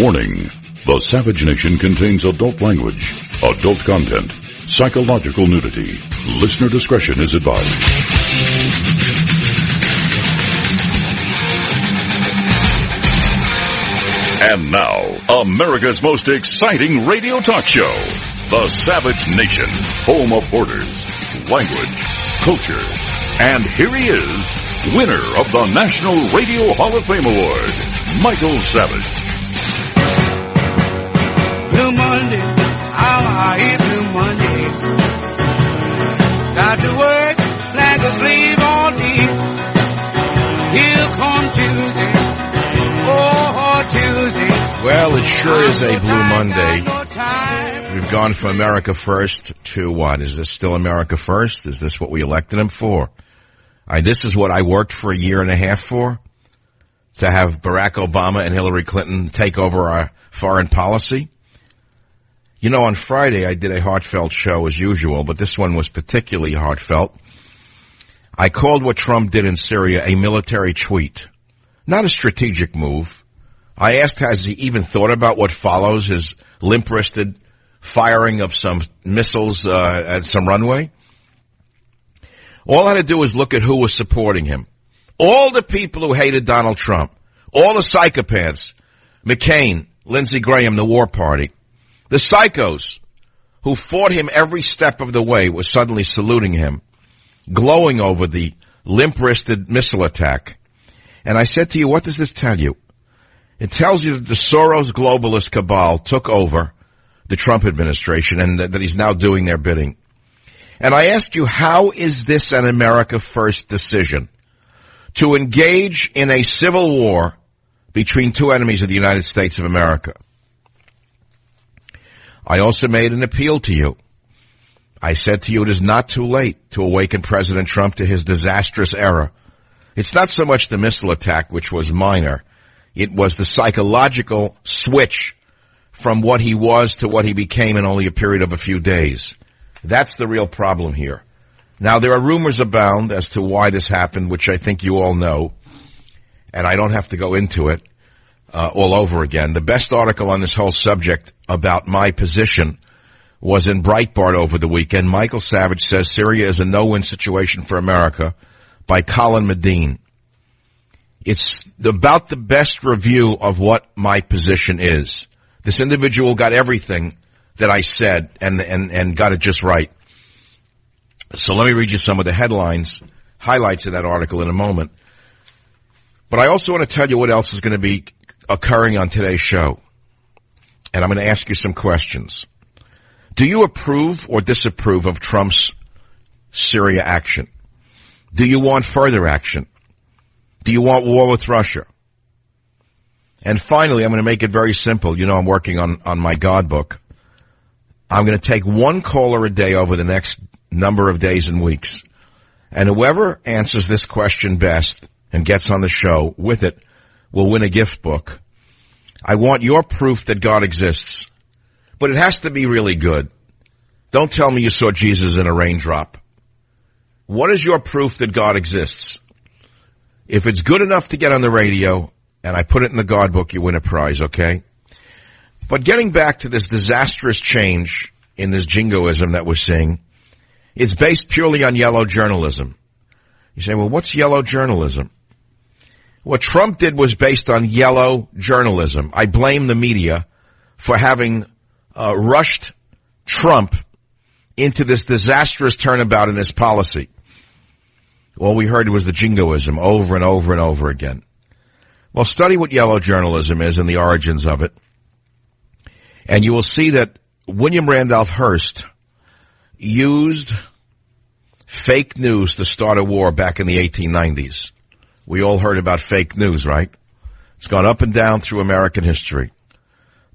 Warning. The Savage Nation contains adult language, adult content, psychological nudity. Listener discretion is advised. And now, America's most exciting radio talk show, The Savage Nation, home of borders, language, culture. And here he is, winner of the National Radio Hall of Fame Award, Michael Savage. Blue Monday, how I hate Blue Monday. Got to work like a slave all day. Here come Tuesday, oh Tuesday. Well, it sure is a Blue Monday. We've gone from America First to what? Is this still America First? Is this what we elected him for? This is what I worked for a year and a half for? To have Barack Obama and Hillary Clinton take over our foreign policy? You know, on Friday I did a heartfelt show as usual, but this one was particularly heartfelt. I called what Trump did in Syria a military tweet, not a strategic move. I asked, has he even thought about what follows, his limp-wristed firing of some missiles at some runway? All I had to do was look at who was supporting him. All the people who hated Donald Trump, all the psychopaths, McCain, Lindsey Graham, the War Party, the psychos who fought him every step of the way were suddenly saluting him, glowing over the limp-wristed missile attack. And I said to you, what does this tell you? It tells you that the Soros globalist cabal took over the Trump administration and that he's now doing their bidding. And I asked you, how is this an America First decision? To engage in a civil war between two enemies of the United States of America. I also made an appeal to you. I said to you, it is not too late to awaken President Trump to his disastrous era. It's not so much the missile attack, which was minor. It was the psychological switch from what he was to what he became in only a period of a few days. That's the real problem here. Now, there are rumors abound as to why this happened, which I think you all know, and I don't have to go into it all over again. The best article on this whole subject about my position was in Breitbart over the weekend. Michael Savage says Syria is a no-win situation for America by Colin Medine. It's about the best review of what my position is. This individual got everything that I said and got it just right. So let me read you some of the highlights of that article in a moment. But I also want to tell you what else is going to be occurring on today's show. And I'm going to ask you some questions. Do you approve or disapprove of Trump's Syria action? Do you want further action? Do you want war with Russia? And finally, I'm going to make it very simple. You know, I'm working on my God book. I'm going to take one caller a day over the next number of days and weeks. And whoever answers this question best and gets on the show with it will win a gift book. I want your proof that God exists. But it has to be really good. Don't tell me you saw Jesus in a raindrop. What is your proof that God exists? If it's good enough to get on the radio, and I put it in the God book, you win a prize, okay? But getting back to this disastrous change in this jingoism that we're seeing, it's based purely on yellow journalism. You say, well, what's yellow journalism? What Trump did was based on yellow journalism. I blame the media for having rushed Trump into this disastrous turnabout in his policy. All we heard was the jingoism over and over and over again. Well, study what yellow journalism is and the origins of it, and you will see that William Randolph Hearst used fake news to start a war back in the 1890s. We all heard about fake news, right? It's gone up and down through American history.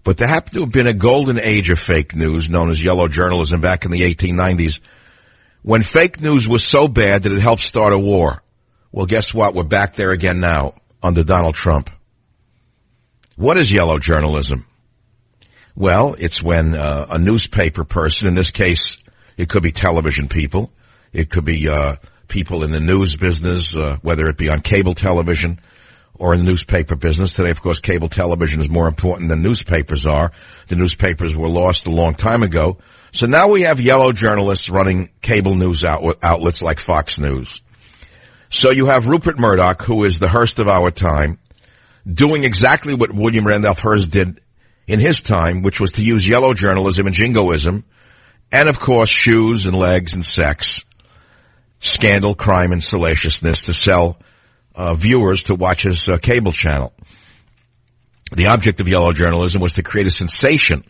But there happened to have been a golden age of fake news known as yellow journalism back in the 1890s when fake news was so bad that it helped start a war. Well, guess what? We're back there again now under Donald Trump. What is yellow journalism? Well, it's when a newspaper person, in this case, it could be television people, it could be people in the news business, whether it be on cable television or in the newspaper business. Today, of course, cable television is more important than newspapers are. The newspapers were lost a long time ago. So now we have yellow journalists running cable news outlets like Fox News. So you have Rupert Murdoch, who is the Hearst of our time, doing exactly what William Randolph Hearst did in his time, which was to use yellow journalism and jingoism, and of course shoes and legs and sex, scandal, crime, and salaciousness to sell viewers to watch his cable channel. The object of yellow journalism was to create a sensation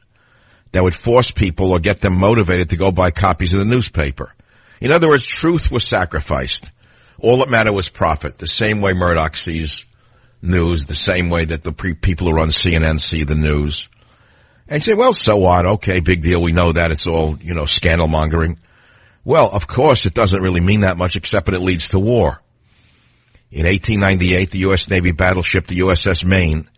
that would force people or get them motivated to go buy copies of the newspaper. In other words, truth was sacrificed. All that mattered was profit, the same way Murdoch sees news, the same way that the people who run CNN see the news. And you say, well, so what? Okay, big deal. We know that. It's all, scandal mongering. Well, of course, it doesn't really mean that much, except that it leads to war. In 1898, the U.S. Navy battleship, the USS Maine,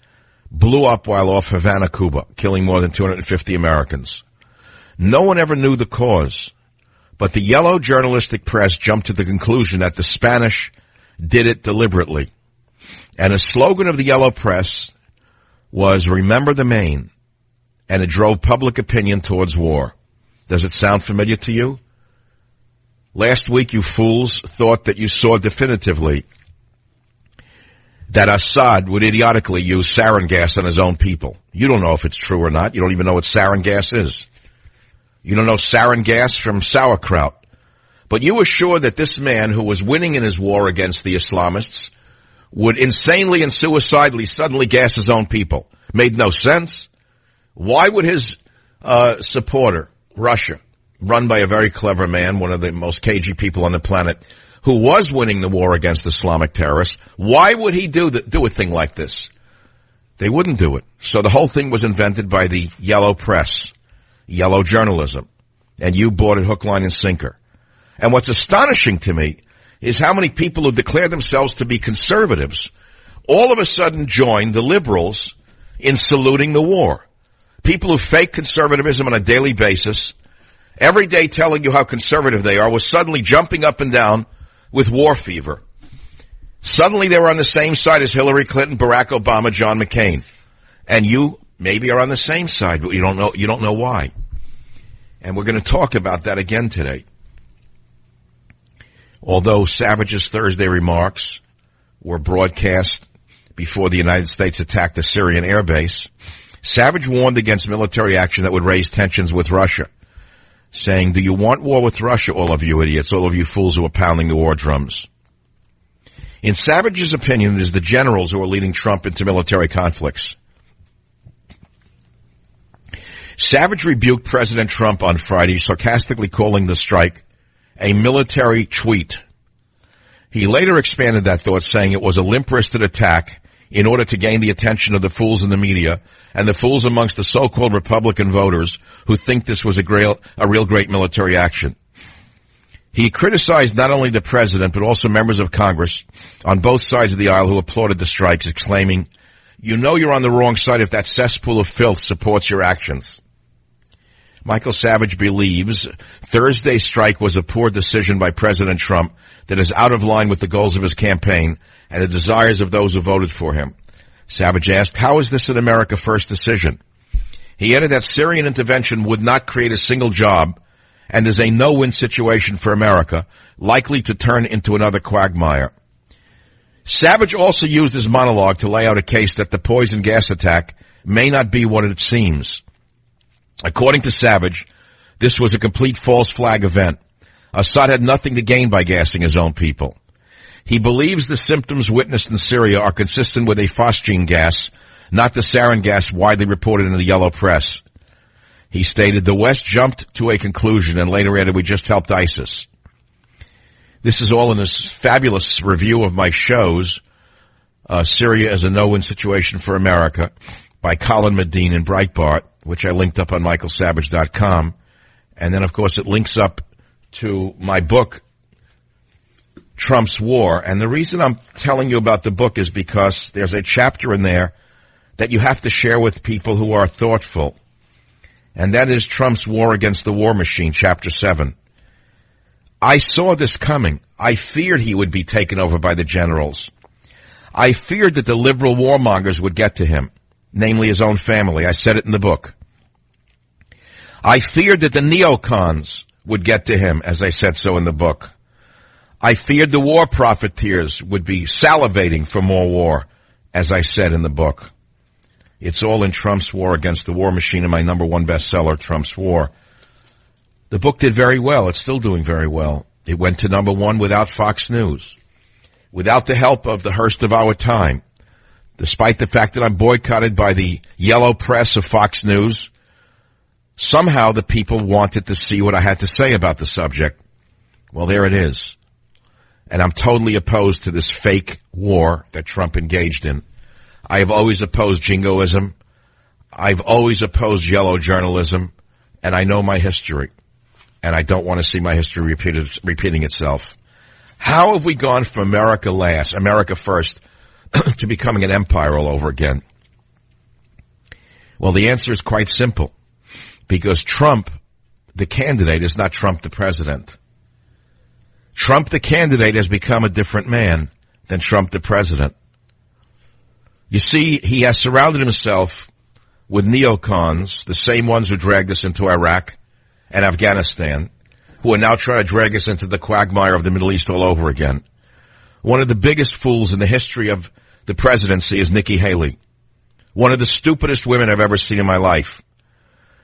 blew up while off Havana, Cuba, killing more than 250 Americans. No one ever knew the cause, but the yellow journalistic press jumped to the conclusion that the Spanish did it deliberately. And a slogan of the yellow press was, "Remember the Maine," and it drove public opinion towards war. Does it sound familiar to you? Last week, you fools thought that you saw definitively that Assad would idiotically use sarin gas on his own people. You don't know if it's true or not. You don't even know what sarin gas is. You don't know sarin gas from sauerkraut. But you were sure that this man who was winning in his war against the Islamists would insanely and suicidally suddenly gas his own people. Made no sense. Why would his supporter, Russia, run by a very clever man, one of the most cagey people on the planet, who was winning the war against Islamic terrorists, why would he do a thing like this? They wouldn't do it. So the whole thing was invented by the yellow press, yellow journalism, and you bought it hook, line, and sinker. And what's astonishing to me is how many people who declare themselves to be conservatives all of a sudden join the liberals in saluting the war. People who fake conservatism on a daily basis, every day telling you how conservative they are, was suddenly jumping up and down with war fever. Suddenly they were on the same side as Hillary Clinton, Barack Obama, John McCain. And you maybe are on the same side, but you don't know why. And we're going to talk about that again today. Although Savage's Thursday remarks were broadcast before the United States attacked a Syrian airbase, Savage warned against military action that would raise tensions with Russia, saying, "Do you want war with Russia, all of you idiots, all of you fools who are pounding the war drums?" In Savage's opinion, it is the generals who are leading Trump into military conflicts. Savage rebuked President Trump on Friday, sarcastically calling the strike a military tweet. He later expanded that thought, saying it was a limp-wristed attack in order to gain the attention of the fools in the media and the fools amongst the so-called Republican voters who think this was a real great military action. He criticized not only the president but also members of Congress on both sides of the aisle who applauded the strikes, exclaiming, "You know you're on the wrong side if that cesspool of filth supports your actions." Michael Savage believes Thursday's strike was a poor decision by President Trump that is out of line with the goals of his campaign and the desires of those who voted for him. Savage asked, "How is this an America First decision?" He added that Syrian intervention would not create a single job and is a no-win situation for America, likely to turn into another quagmire. Savage also used his monologue to lay out a case that the poison gas attack may not be what it seems. According to Savage, this was a complete false flag event. Assad had nothing to gain by gassing his own people. He believes the symptoms witnessed in Syria are consistent with a phosgene gas, not the sarin gas widely reported in the yellow press. He stated, "The West jumped to a conclusion," and later added, "We just helped ISIS." This is all in this fabulous review of my shows, Syria is a no-win situation for America, by Colin Medine in Breitbart, which I linked up on michaelsavage.com. And then, of course, it links up to my book, Trump's War. And the reason I'm telling you about the book is because there's a chapter in there that you have to share with people who are thoughtful. And that is Trump's War Against the War Machine, Chapter 7. I saw this coming. I feared he would be taken over by the generals. I feared that the liberal warmongers would get to him, namely his own family. I said it in the book. I feared that the neocons would get to him, as I said so in the book. I feared the war profiteers would be salivating for more war, as I said in the book. It's all in Trump's War Against the War Machine, and my number one bestseller, Trump's War. The book did very well. It's still doing very well. It went to number one without Fox News, without the help of the Hearst of our time. Despite the fact that I'm boycotted by the yellow press of Fox News, somehow the people wanted to see what I had to say about the subject. Well, there it is. And I'm totally opposed to this fake war that Trump engaged in. I have always opposed jingoism. I've always opposed yellow journalism. And I know my history. And I don't want to see my history repeating itself. How have we gone from America last, America first, to becoming an empire all over again? Well, the answer is quite simple. Because Trump, the candidate, is not Trump the president. Trump the candidate has become a different man than Trump the president. You see, he has surrounded himself with neocons, the same ones who dragged us into Iraq and Afghanistan, who are now trying to drag us into the quagmire of the Middle East all over again. One of the biggest fools in the history of the presidency is Nikki Haley. One of the stupidest women I've ever seen in my life.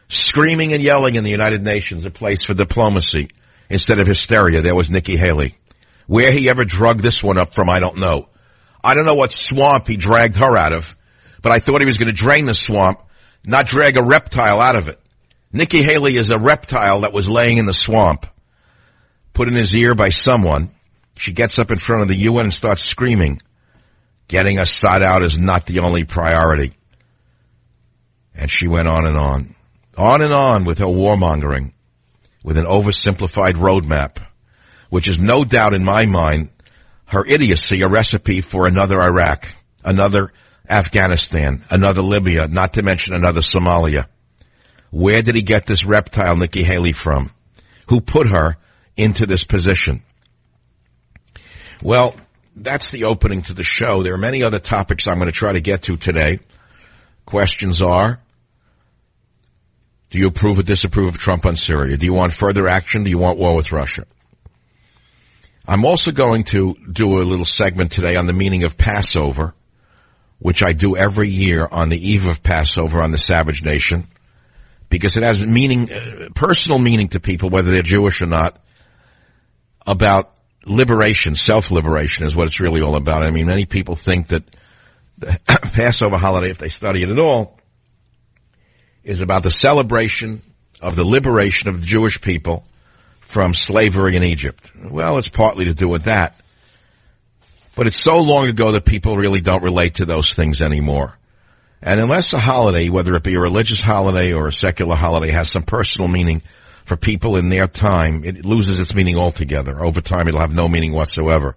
Screaming and yelling in the United Nations, a place for diplomacy, instead of hysteria, there was Nikki Haley. Where he ever drugged this one up from, I don't know. I don't know what swamp he dragged her out of, but I thought he was going to drain the swamp, not drag a reptile out of it. Nikki Haley is a reptile that was laying in the swamp, put in his ear by someone. She gets up in front of the UN and starts screaming. Getting Assad out is not the only priority. And she went on and on with her warmongering, with an oversimplified roadmap, which is no doubt in my mind her idiocy, a recipe for another Iraq, another Afghanistan, another Libya, not to mention another Somalia. Where did he get this reptile, Nikki Haley, from? Who put her into this position? Well, that's the opening to the show. There are many other topics I'm going to try to get to today. Questions are, do you approve or disapprove of Trump on Syria? Do you want further action? Do you want war with Russia? I'm also going to do a little segment today on the meaning of Passover, which I do every year on the eve of Passover on the Savage Nation, because it has meaning, personal meaning to people, whether they're Jewish or not, about liberation, self-liberation is what it's really all about. I mean, many people think that the Passover holiday, if they study it at all, is about the celebration of the liberation of the Jewish people from slavery in Egypt. Well, it's partly to do with that. But it's so long ago that people really don't relate to those things anymore. And unless a holiday, whether it be a religious holiday or a secular holiday, has some personal meaning for people in their time, it loses its meaning altogether. Over time, it'll have no meaning whatsoever.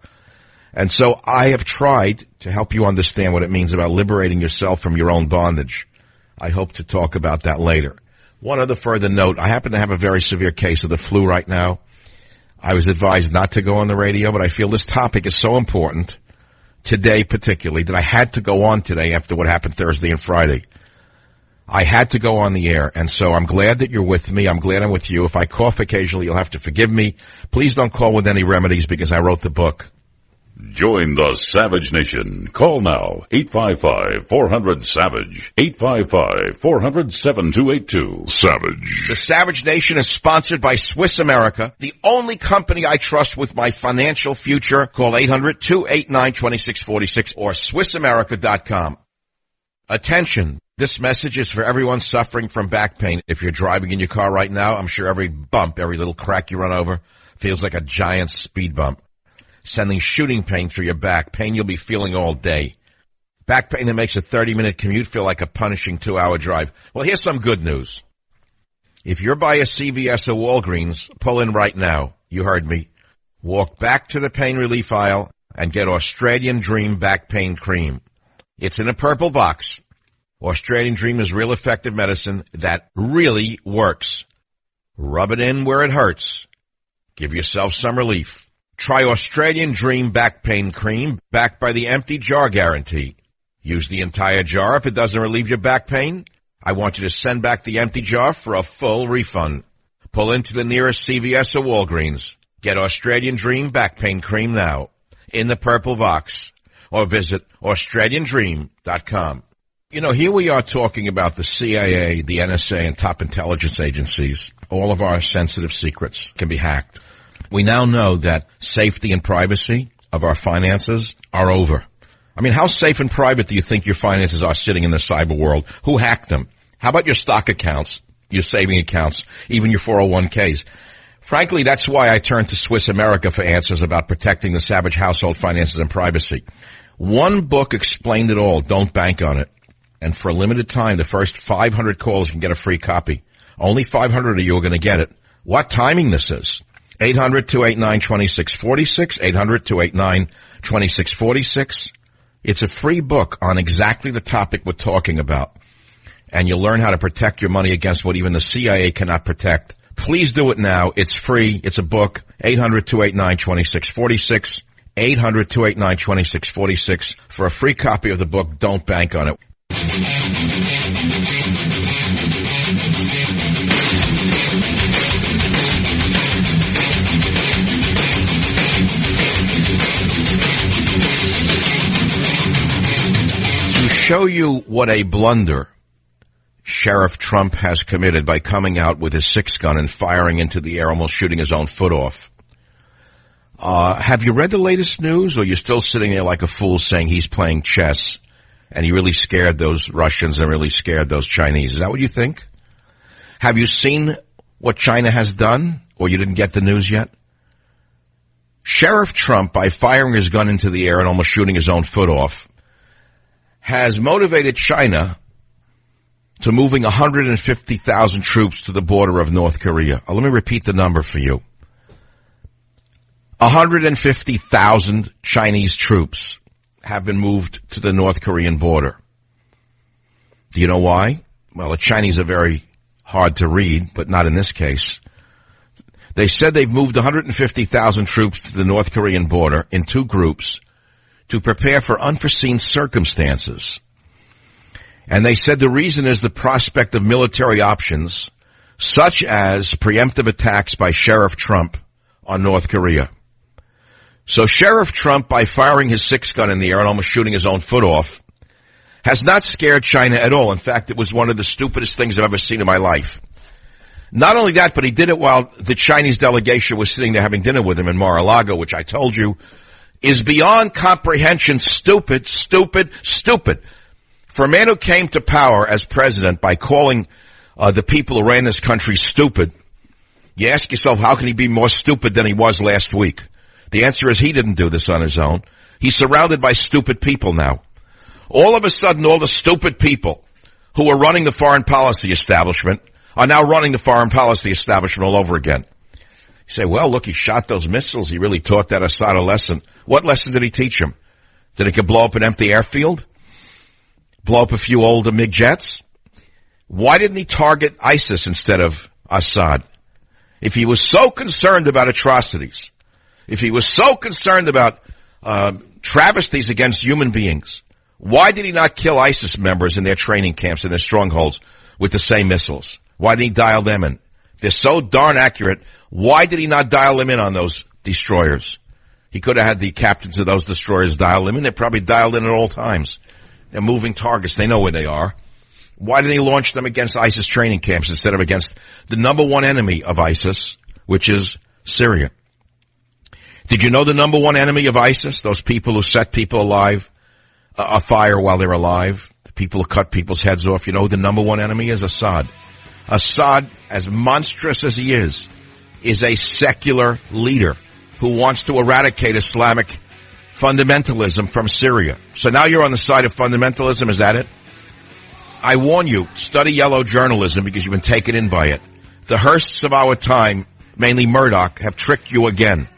And so I have tried to help you understand what it means about liberating yourself from your own bondage. I hope to talk about that later. One other further note, I happen to have a very severe case of the flu right now. I was advised not to go on the radio, but I feel this topic is so important, today particularly, that I had to go on today after what happened Thursday and Friday. I had to go on the air, and so I'm glad that you're with me. I'm glad I'm with you. If I cough occasionally, you'll have to forgive me. Please don't call with any remedies because I wrote the book. Join the Savage Nation. Call now, 855-400-SAVAGE, 855-400-7282. Savage. The Savage Nation is sponsored by Swiss America, the only company I trust with my financial future. Call 800-289-2646 or SwissAmerica.com. Attention. This message is for everyone suffering from back pain. If you're driving in your car right now, I'm sure every bump, every little crack you run over feels like a giant speed bump, sending shooting pain through your back, pain you'll be feeling all day. Back pain that makes a 30-minute commute feel like a punishing 2-hour drive. Well, here's some good news. If you're by a CVS or Walgreens, pull in right now. You heard me. Walk back to the pain relief aisle and get Australian Dream Back Pain Cream. It's in a purple box. Australian Dream is real effective medicine that really works. Rub it in where it hurts. Give yourself some relief. Try Australian Dream Back Pain Cream, backed by the empty jar guarantee. Use the entire jar. If it doesn't relieve your back pain, I want you to send back the empty jar for a full refund. Pull into the nearest CVS or Walgreens. Get Australian Dream Back Pain Cream now in the purple box, or visit AustralianDream.com. You know, here we are talking about the CIA, the NSA, and top intelligence agencies. All of our sensitive secrets can be hacked. We now know that safety and privacy of our finances are over. I mean, how safe and private do you think your finances are sitting in the cyber world? Who hacked them? How about your stock accounts, your saving accounts, even your 401ks? Frankly, that's why I turned to Swiss America for answers about protecting the savage household finances and privacy. One book explained it all. Don't bank on it. And for a limited time, the first 500 callers can get a free copy. Only 500 of you are going to get it. What timing this is? 800-289-2646, 800-289-2646. It's a free book on exactly the topic we're talking about. And you'll learn how to protect your money against what even the CIA cannot protect. Please do it now. It's free. It's a book. 800-289-2646, 800-289-2646 for a free copy of the book. Don't bank on it. To show you what a blunder Sheriff Trump has committed by coming out with his 6-gun and firing into the air, almost shooting his own foot off. Have you read the latest news, or you're still sitting there like a fool saying he's playing chess and he really scared those Russians and really scared those Chinese? Is that what you think? Have you seen what China has done, or you didn't get the news yet? Sheriff Trump, by firing his gun into the air and almost shooting his own foot off, has motivated China to moving 150,000 troops to the border of North Korea. Let me repeat the number for you. 150,000 Chinese troops have been moved to the North Korean border. Do you know why? Well, the Chinese are very hard to read, but not in this case. They said they've moved 150,000 troops to the North Korean border in 2 groups to prepare for unforeseen circumstances. And they said the reason is the prospect of military options, such as preemptive attacks by Sheriff Trump on North Korea. So Sheriff Trump, by firing his 6-gun in the air and almost shooting his own foot off, has not scared China at all. In fact, it was one of the stupidest things I've ever seen in my life. Not only that, but he did it while the Chinese delegation was sitting there having dinner with him in Mar-a-Lago, which I told you is beyond comprehension stupid, stupid, stupid. For a man who came to power as president by calling the people who ran this country stupid, you ask yourself, how can he be more stupid than he was last week? The answer is he didn't do this on his own. He's surrounded by stupid people now. All of a sudden, all the stupid people who were running the foreign policy establishment are now running the foreign policy establishment all over again. You say, well, look, he shot those missiles. He really taught that Assad a lesson. What lesson did he teach him? That he could blow up an empty airfield? Blow up a few older MiG jets? Why didn't he target ISIS instead of Assad? If he was so concerned about atrocities, if he was so concerned about travesties against human beings, why did he not kill ISIS members in their training camps and their strongholds with the same missiles? Why didn't he dial them in? They're so darn accurate. Why did he not dial them in on those destroyers? He could have had the captains of those destroyers dial them in. They're probably dialed in at all times. They're moving targets. They know where they are. Why didn't he launch them against ISIS training camps instead of against the number one enemy of ISIS, which is Syria? Did you know the number one enemy of ISIS, those people who set people alive, afire while they're alive, the people who cut people's heads off? You know who the number one enemy is? Assad. Assad, as monstrous as he is a secular leader who wants to eradicate Islamic fundamentalism from Syria. So now you're on the side of fundamentalism, is that it? I warn you, study yellow journalism because you've been taken in by it. The Hearsts of our time, mainly Murdoch, have tricked you again.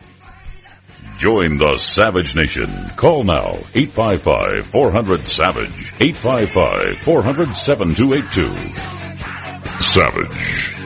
Join the Savage Nation. Call now, 855-400-SAVAGE, 855-400-7282. Savage.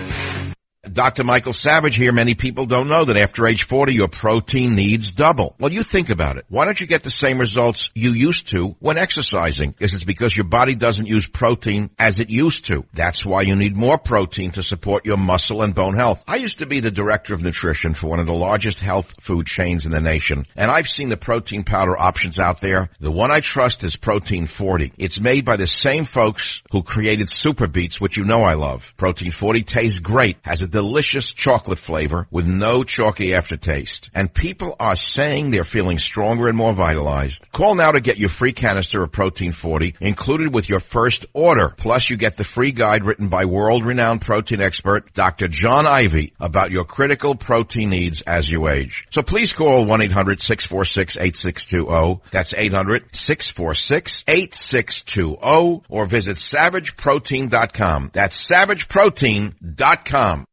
Dr. Michael Savage here. Many people don't know that after age 40, your protein needs double. Well, you think about it. Why don't you get the same results you used to when exercising? It's because your body doesn't use protein as it used to. That's why you need more protein to support your muscle and bone health. I used to be the director of nutrition for one of the largest health food chains in the nation, and I've seen the protein powder options out there. The one I trust is Protein 40. It's made by the same folks who created Super Beets, which you know I love. Protein 40 tastes great, has a delicious chocolate flavor with no chalky aftertaste. And people are saying they're feeling stronger and more vitalized. Call now to get your free canister of Protein 40 included with your first order. Plus, you get the free guide written by world-renowned protein expert Dr. John Ivey about your critical protein needs as you age. So please call 1-800-646-8620. That's 800-646-8620. Or visit SavageProtein.com. That's SavageProtein.com.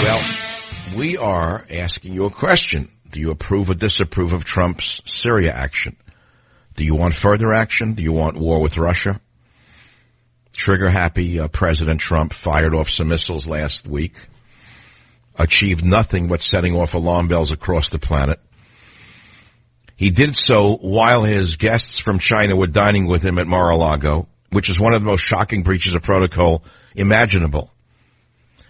Well, we are asking you a question. Do you approve or disapprove of Trump's Syria action? Do you want further action? Do you want war with Russia? Trigger-happy President Trump fired off some missiles last week, achieved nothing but setting off alarm bells across the planet. He did so while his guests from China were dining with him at Mar-a-Lago, which is one of the most shocking breaches of protocol imaginable.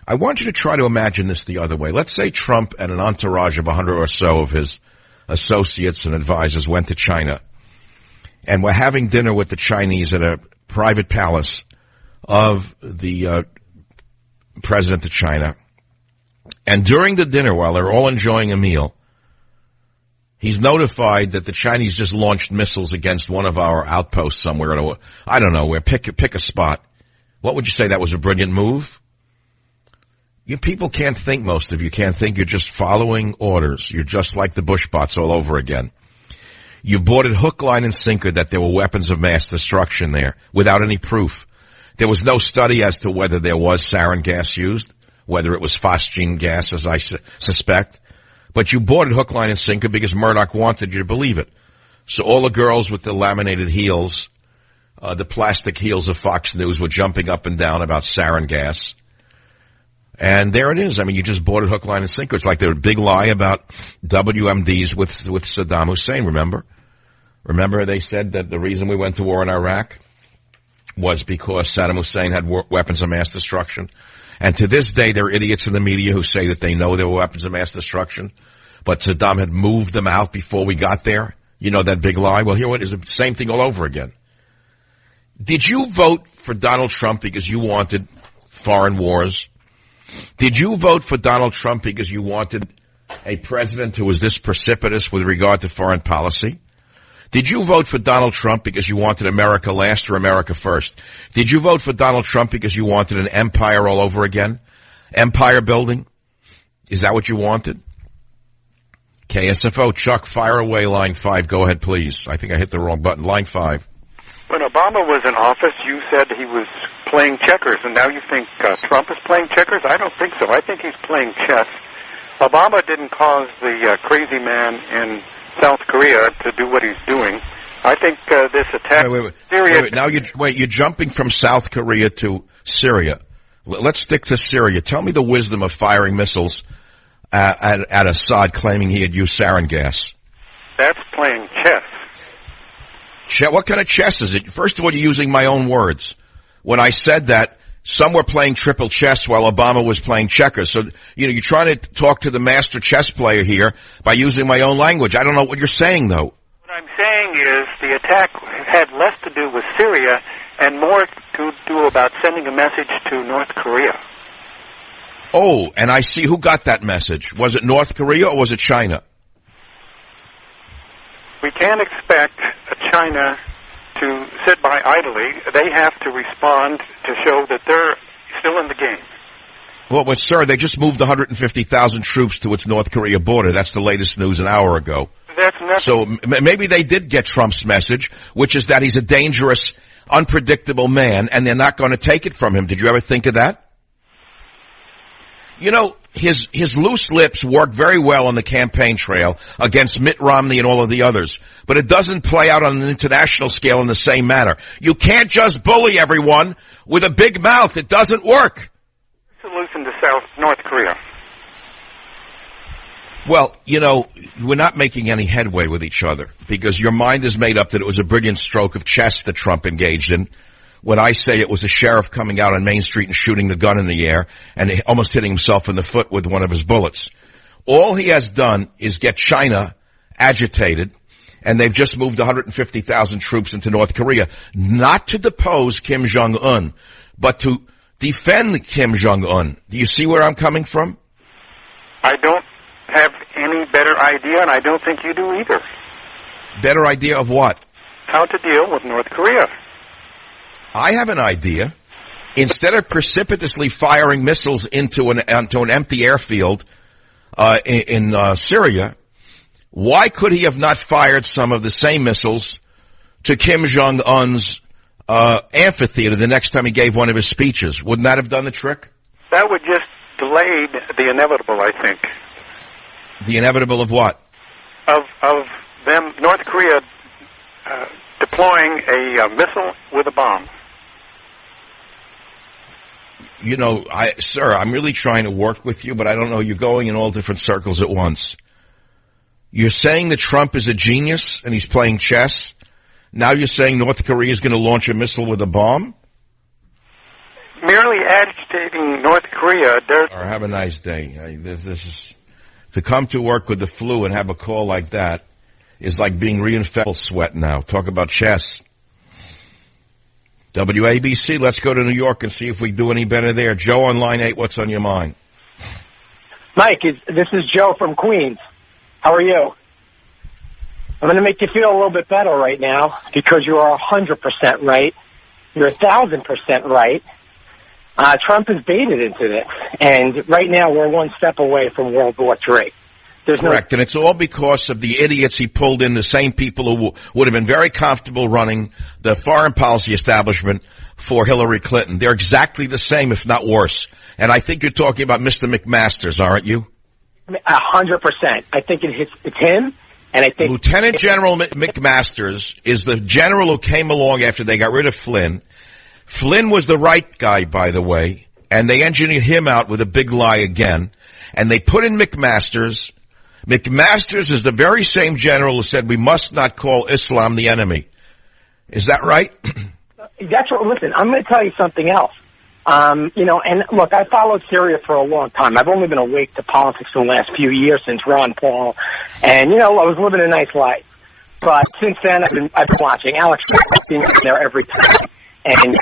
I want you to try to imagine this the other way. Let's say Trump and an entourage of 100 or so of his associates and advisors went to China and were having dinner with the Chinese at a private palace of the president of China. And during the dinner, while they're all enjoying a meal, he's notified that the Chinese just launched missiles against one of our outposts somewhere. I don't know where. Pick a spot. What would you say? That was a brilliant move? You people can't think, most of you can't think. You're just following orders. You're just like the Bush bots all over again. You bought it hook, line, and sinker that there were weapons of mass destruction there without any proof. There was no study as to whether there was sarin gas used, whether it was phosgene gas, as I suspect. But you bought it hook, line, and sinker because Murdoch wanted you to believe it. So all the girls with the laminated heels, the plastic heels of Fox News, were jumping up and down about sarin gas. And there it is. I mean, you just bought it hook, line, and sinker. It's like the big lie about WMDs with Saddam Hussein, remember? Remember they said that the reason we went to war in Iraq was because Saddam Hussein had weapons of mass destruction. And to this day, there are idiots in the media who say that they know there were weapons of mass destruction, but Saddam had moved them out before we got there. You know that big lie? Well, here it is, the same thing all over again. Did you vote for Donald Trump because you wanted foreign wars? Did you vote for Donald Trump because you wanted a president who was this precipitous with regard to foreign policy? Did you vote for Donald Trump because you wanted America last or America first? Did you vote for Donald Trump because you wanted an empire all over again? Empire building? Is that what you wanted? KSFO, Chuck, fire away, line 5. Go ahead, please. I think I hit the wrong button. Line 5. When Obama was in office, you said he was playing checkers, and now you think Trump is playing checkers? I don't think so. I think he's playing chess. Obama didn't cause the crazy man in South Korea to do what he's doing. I think this attack... Wait. Now you're jumping from South Korea to Syria. Let's stick to Syria. Tell me the wisdom of firing missiles at Assad claiming he had used sarin gas. That's playing chess. What kind of chess is it? First of all, you're using my own words. When I said that, some were playing triple chess while Obama was playing checkers. So, you're trying to talk to the master chess player here by using my own language. I don't know what you're saying, though. What I'm saying is the attack had less to do with Syria and more to do about sending a message to North Korea. Oh, and I see who got that message. Was it North Korea or was it China? We can't expect China to sit by idly. They have to respond to show that they're still in the game. Well, but sir, they just moved 150,000 troops to its North Korea border. That's the latest news an hour ago. That's nothing. So maybe they did get Trump's message, which is that he's a dangerous, unpredictable man, and they're not going to take it from him. Did you ever think of that? his loose lips work very well on the campaign trail against Mitt Romney and all of the others, but it doesn't play out on an international scale in the same manner. You can't just bully everyone with a big mouth. It doesn't work. Solution to North Korea. Well, you know, we're not making any headway with each other because your mind is made up that it was a brilliant stroke of chess that Trump engaged in. When I say it was a sheriff coming out on Main Street and shooting the gun in the air and almost hitting himself in the foot with one of his bullets. All he has done is get China agitated, and they've just moved 150,000 troops into North Korea, not to depose Kim Jong-un, but to defend Kim Jong-un. Do you see where I'm coming from? I don't have any better idea, and I don't think you do either. Better idea of what? How to deal with North Korea. I have an idea. Instead of precipitously firing missiles into an empty airfield in Syria, why could he have not fired some of the same missiles to Kim Jong-un's amphitheater the next time he gave one of his speeches? Wouldn't that have done the trick? That would just delay the inevitable, I think. The inevitable of what? Of them, North Korea deploying a missile with a bomb. You know, sir, I'm really trying to work with you, but I don't know. You're going in all different circles at once. You're saying that Trump is a genius and he's playing chess. Now you're saying North Korea is going to launch a missile with a bomb? Merely agitating North Korea does... Or have a nice day. This is... To come to work with the flu and have a call like that is like being reinfected sweat now. Talk about chess. WABC, let's go to New York and see if we do any better there. Joe on line 8, what's on your mind? Mike, this is Joe from Queens. How are you? I'm going to make you feel a little bit better right now because you are 100% right. You're 1,000% right. Trump has baited into this, and right now we're one step away from World War III. Correct, and it's all because of the idiots he pulled in, the same people who would have been very comfortable running the foreign policy establishment for Hillary Clinton. They're exactly the same, if not worse. And I think you're talking about Mr. McMasters, aren't you? 100%. I think it's him, and I think... Lieutenant General McMasters is the general who came along after they got rid of Flynn. Flynn was the right guy, by the way, and they engineered him out with a big lie again. And they put in McMasters. McMasters is the very same general who said we must not call Islam the enemy. Is that right? That's what, listen, I'm going to tell you something else. You know, and look, I followed Syria for a long time. I've only been awake to politics in the last few years since Ron Paul. And, you know, I was living a nice life. But since then, I've been watching Alex being there every time. And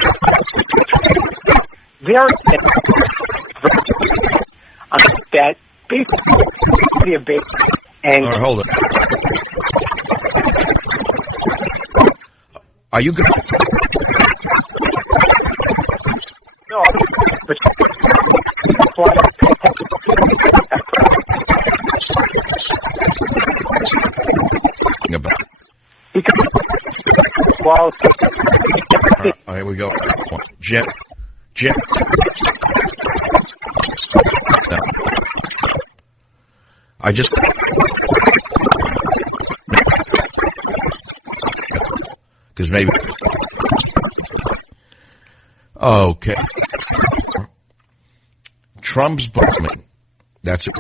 very that basically a big and hold it. Are you good? No, well, here we go. Jim. No. I just... Because maybe... Okay. Trump's bombing. That's it.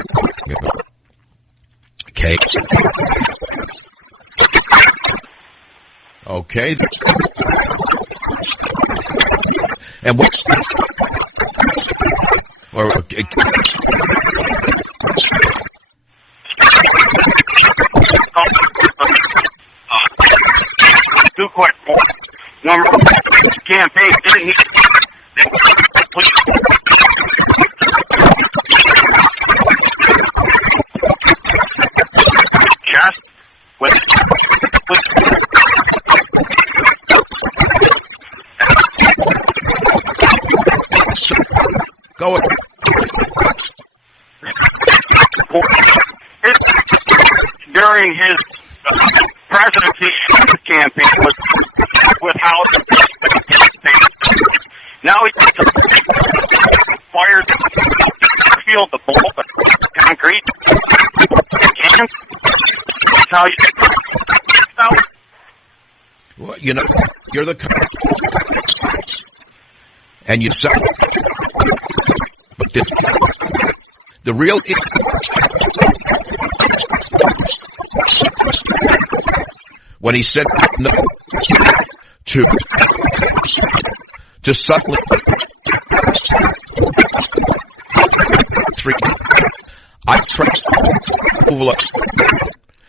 Okay. Okay. And what's or okay. Two quick points. Number one, campaign didn't just with go ahead. During his presidency campaign with House. Now he fired field the ball. how you... Well, you know, you're the... And you suck. But this... The real... When he said no to subtly... 3. I trust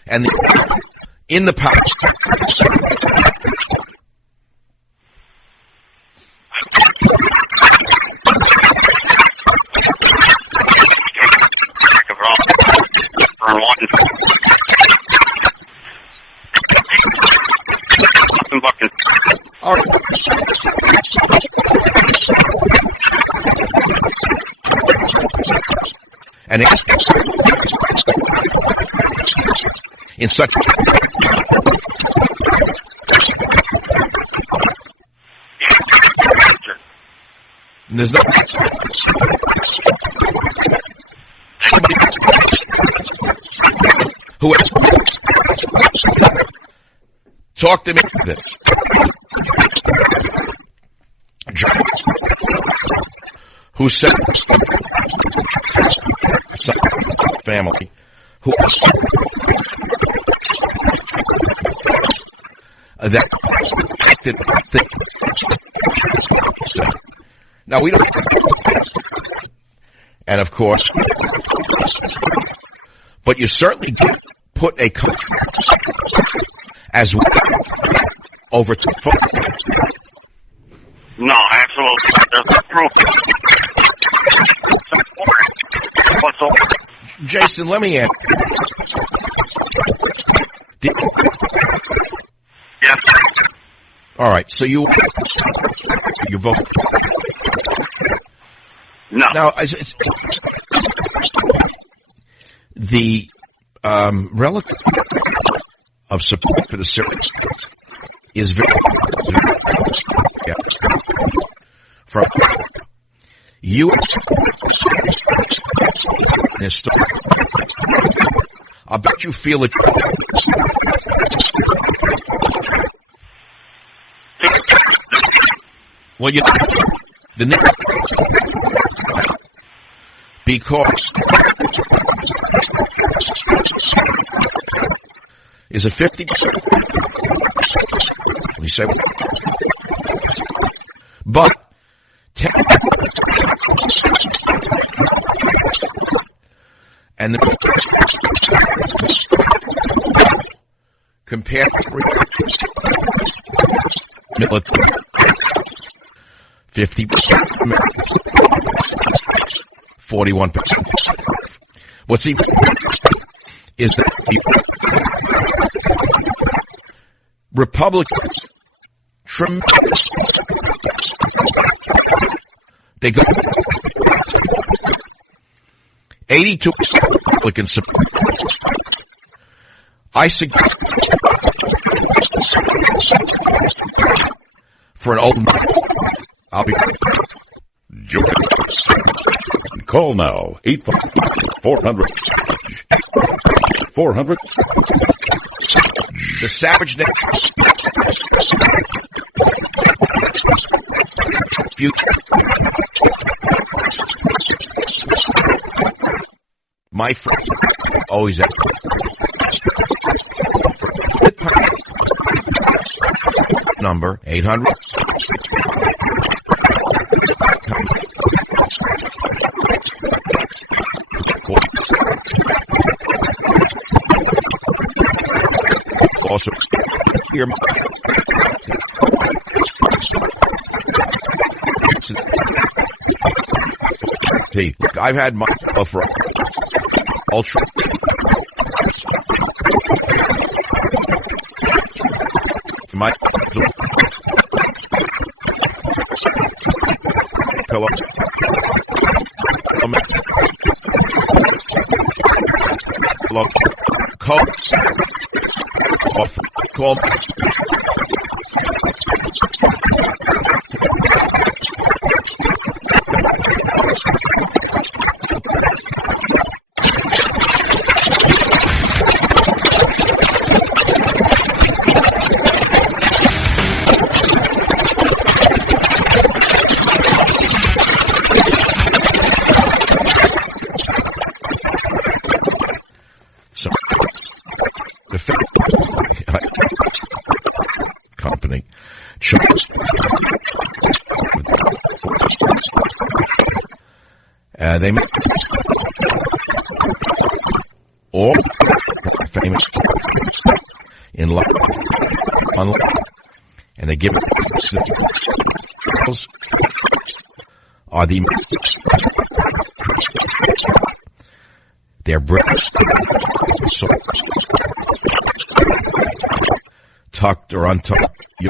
and in the pouch. All right. And in such there's no who talk to me this who said family who that now we don't, and of course, but you certainly put a country as well over to no, absolutely. There's no proof. Jason, let me ask. Yes. All right, so you vote. No. Now, the relative of support for the Syrians is very from U.S. I bet you feel it. Well, you the because is a 50%. We say, but and the compared to military 50%, 41%. What's even is that the Republicans tremendous. They got 82% Republican support. I suggest for an old man. I'll be joking. Call now 855-400 the Savage Nation future. My friend always at number 800 also here. Look, I've had my for ultra. My pillow. Call off. Call. company. They make all famous in life, and they give it are the their breasts tucked or untucked. You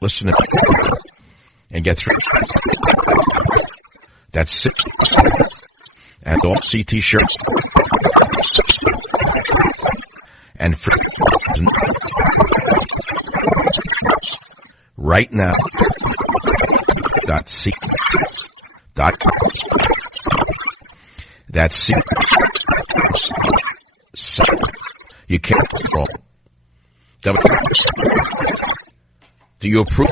listen and get through. That's 6 and all CT shirts and free right now. .c. That's C. You can't go wrong. Do you approve?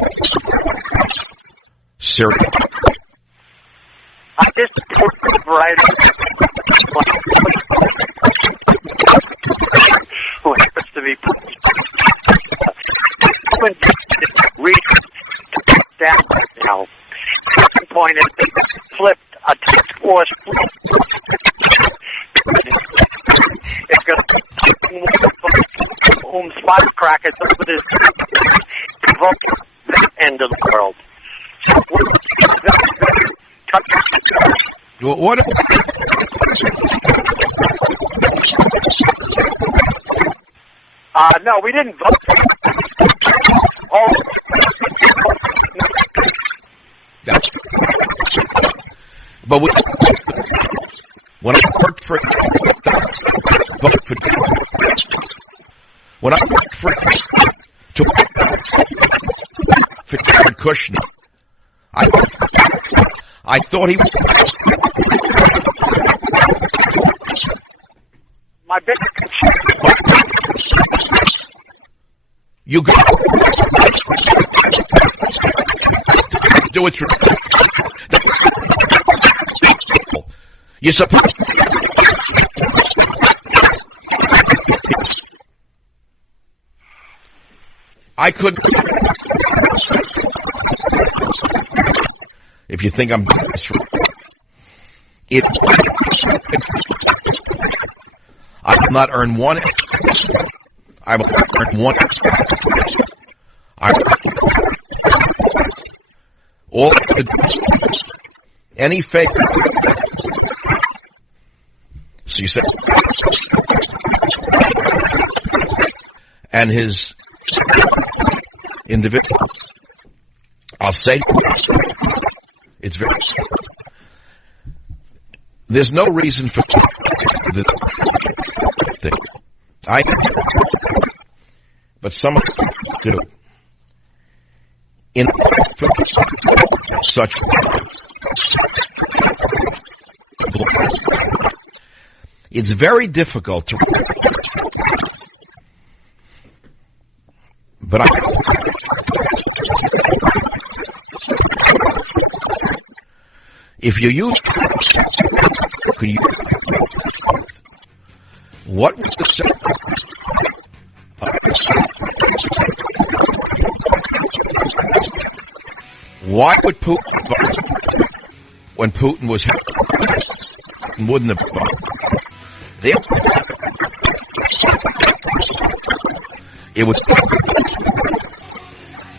Sir. I just right. Who happens to be read down now. Point is flipped a task force. It's going to spot crackers over this end of the world. What? No, we didn't vote. Oh. But when I worked for Kushner, I thought he was my big. You go do it through. You're supposed. I could. If you think I'm it, I will not earn one. I will earn one. All any fake. So you said, and his individual. I'll say it's very. There's no reason for the thing. But some do. In such it's very difficult to. But if you use, could you? What was the why would Putin, when Putin was wouldn't have it was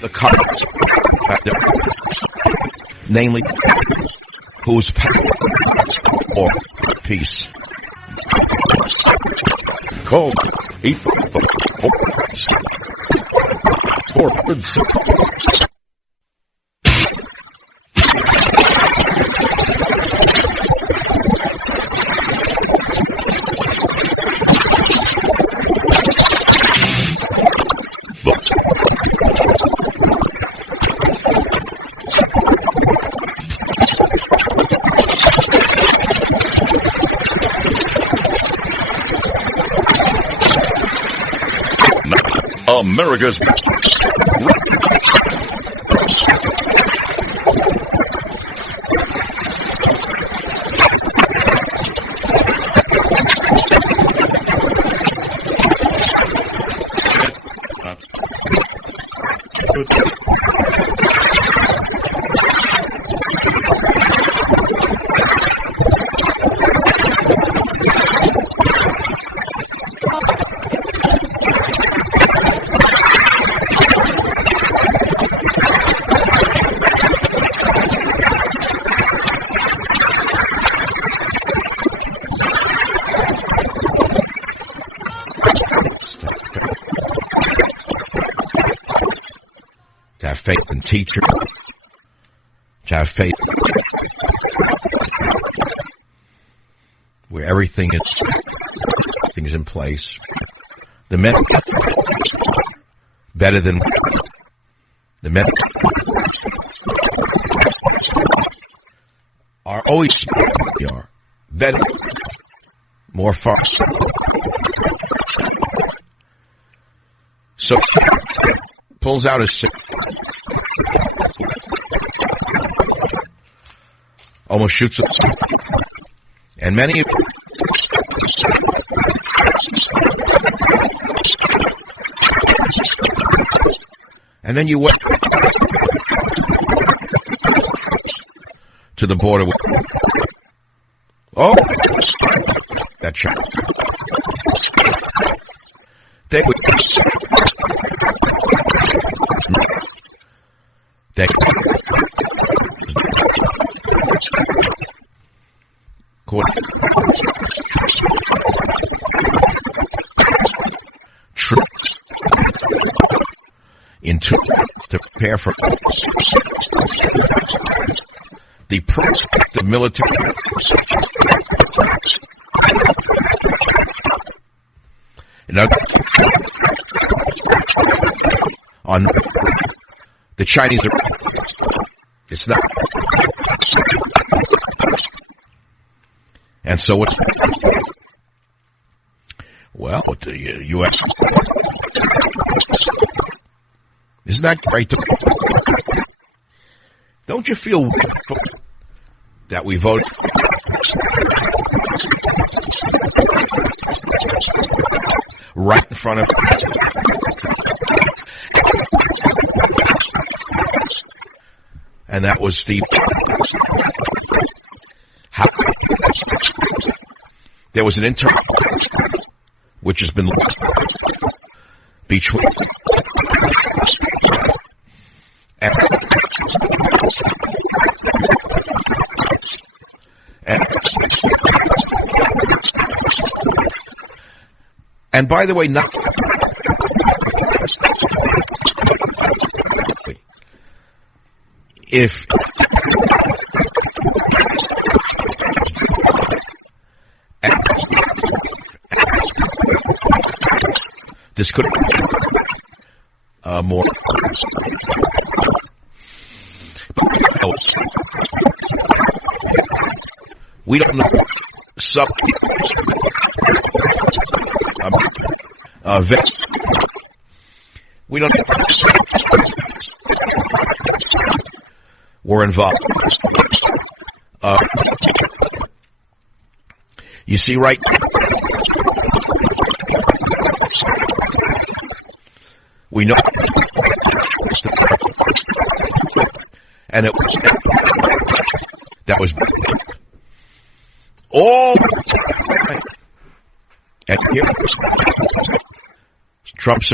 the countries, namely whose or peace. Call 844. America's faith in teachers, to have faith where everything is in place. The men better than the men are always better, more far. So pulls out his almost shoots it, and many and then you went to the border with, that shot. They would troops into to prepare for the prospect of military on the Chinese are, it's not, and so what's, well, what the U.S. Isn't that great? Don't you feel that we voted right in front of and that was Steve. There was an intern which has been between and by the way, not if this could more we don't know sub we don't were involved. You see, right? We know, and it was that was all, and here Trump's.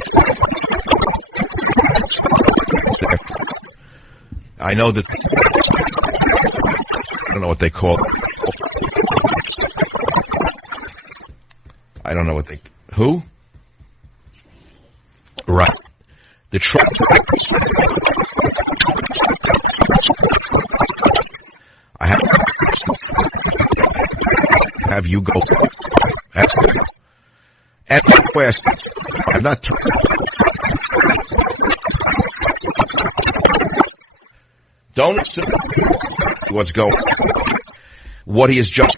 I know that I don't know what they call it. I don't know what they who. Right. The Trump. I have you go. That's good. At West, I'm not. Don't assume what's going. What he is just.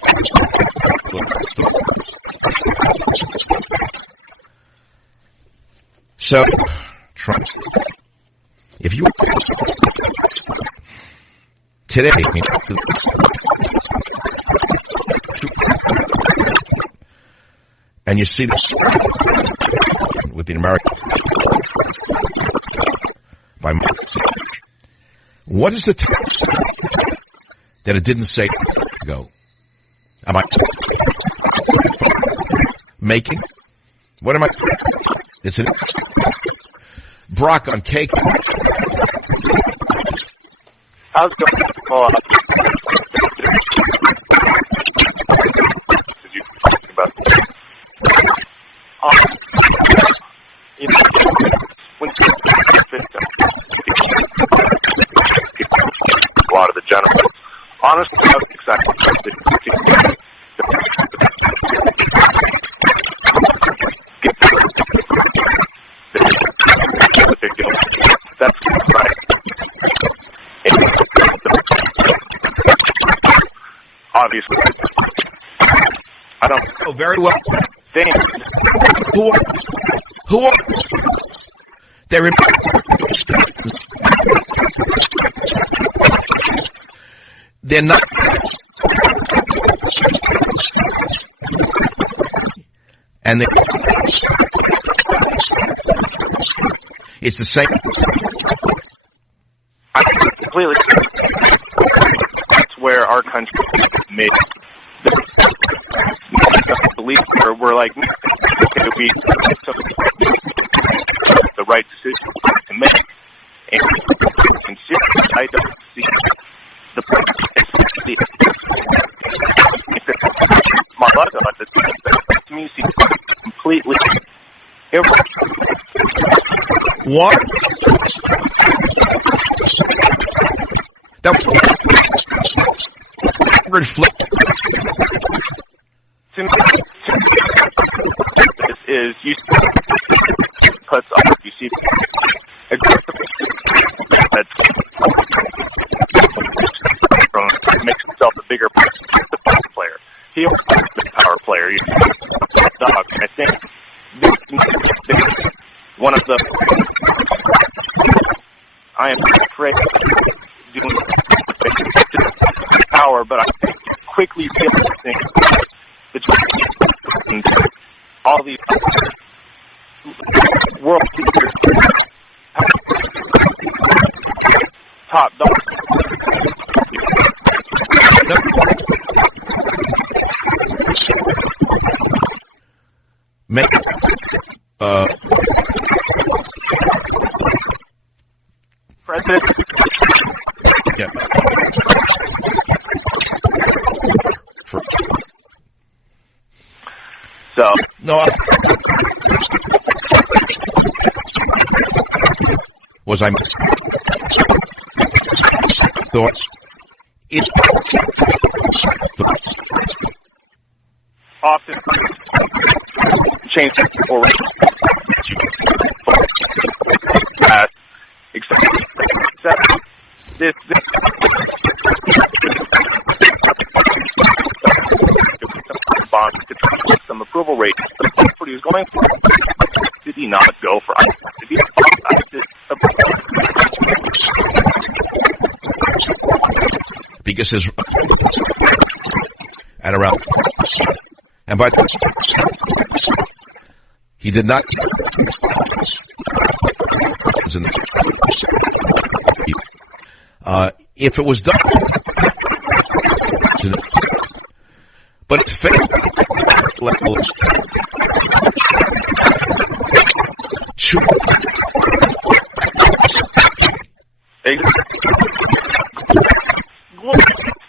So, Trump, if you today, and you see this with the American, by what is the time that it didn't say go? Am I making? What am I? It's an Brock on cake. How's it going? Did you talk about? You know, when system, general. Honestly, I was excited. That's right. Obviously, I don't know very well. Think who are they're they're not. And it's the same. I completely. That's where our country made the belief where we're like, it would be the right decision to make. And I don't see the to me seems completely what? That was to me, this is you puts up you see that's from makes himself a bigger player. He was a power player. He's a dog. And I think this one of the I am afraid doing power, but I quickly realizing that all these world leaders top dogs. Make President. Yeah. So no. Was I thoughts? It's often change or except this bond to some approval rate. That's what he was going for. Did he not go for it? Did he because his and around and by he did not if it was done but it's fair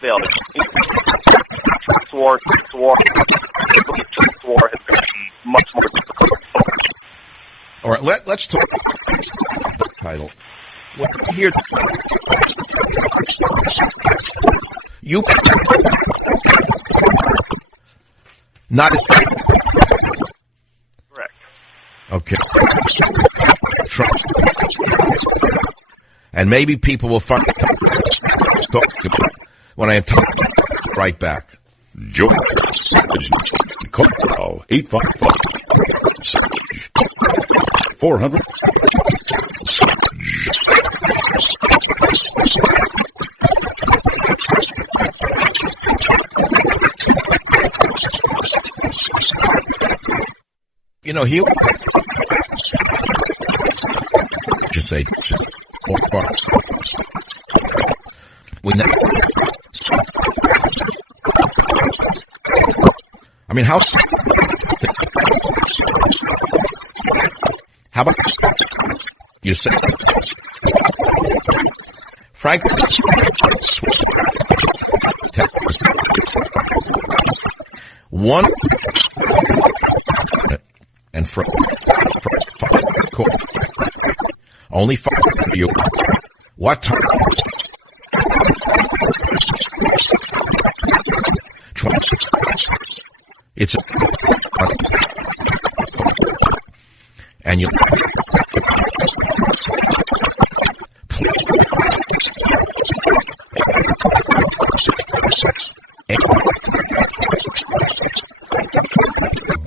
failed. War has been much more difficult. All right, let's talk title. Here, you not as correct. Okay. Trust. And maybe people will find when I am right back. Join us. Call 855-400. You know, he just say we never. I mean, how about you say, Frank? One and for only 5 you. What time? And you...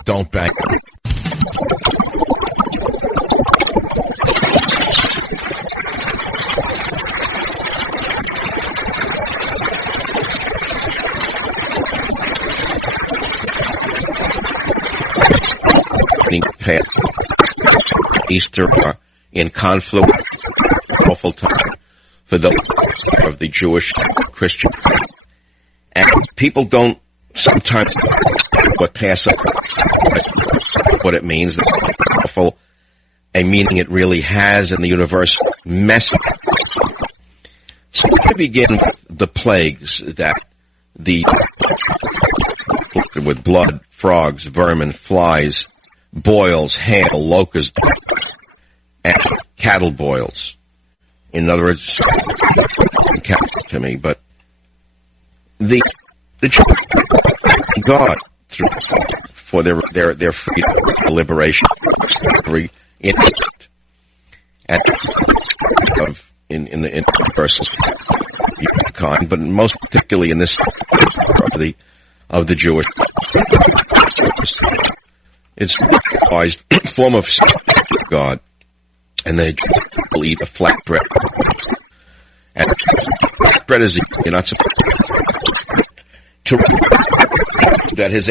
Don't bang. Easter in conflict, awful time for those of the Jewish Christian. And people don't sometimes what Passover, what it means, the a meaning it really has in the universe message. So to begin with the plagues that the with blood, frogs, vermin, flies, boils, hail, locusts, and cattle boils. In other words, to me, but the God through for their freedom, liberation, in the verses kind, but most particularly in this of the Jewish. It's a form of God, and they will eat a flat bread. And bread is you're not supposed to that is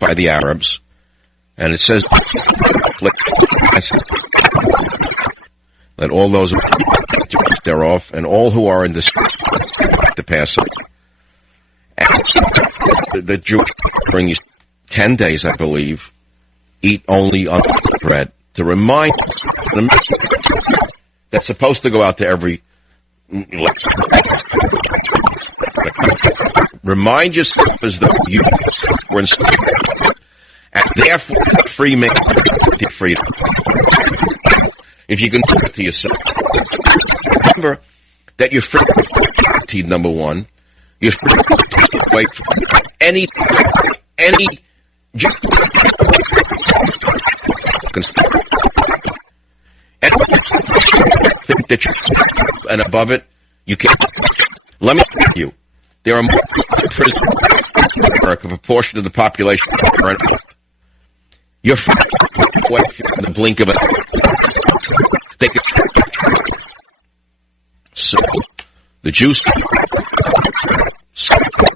by the Arabs, and it says let all those thereof and all who are in the Passover. And the Jewish bring 10 days, I believe, eat only unleavened bread to remind them that's supposed to go out to every. Remind yourself as though you were enslaved, and therefore free man your freedom. If you can do it to yourself, remember that you're free. Number one, you're free away from any just think that you're and above it, you can't. Let me tell you, there are more prisoners in America, a proportion of the population are enough. You're away from the blink of an eye. They can. So the Jews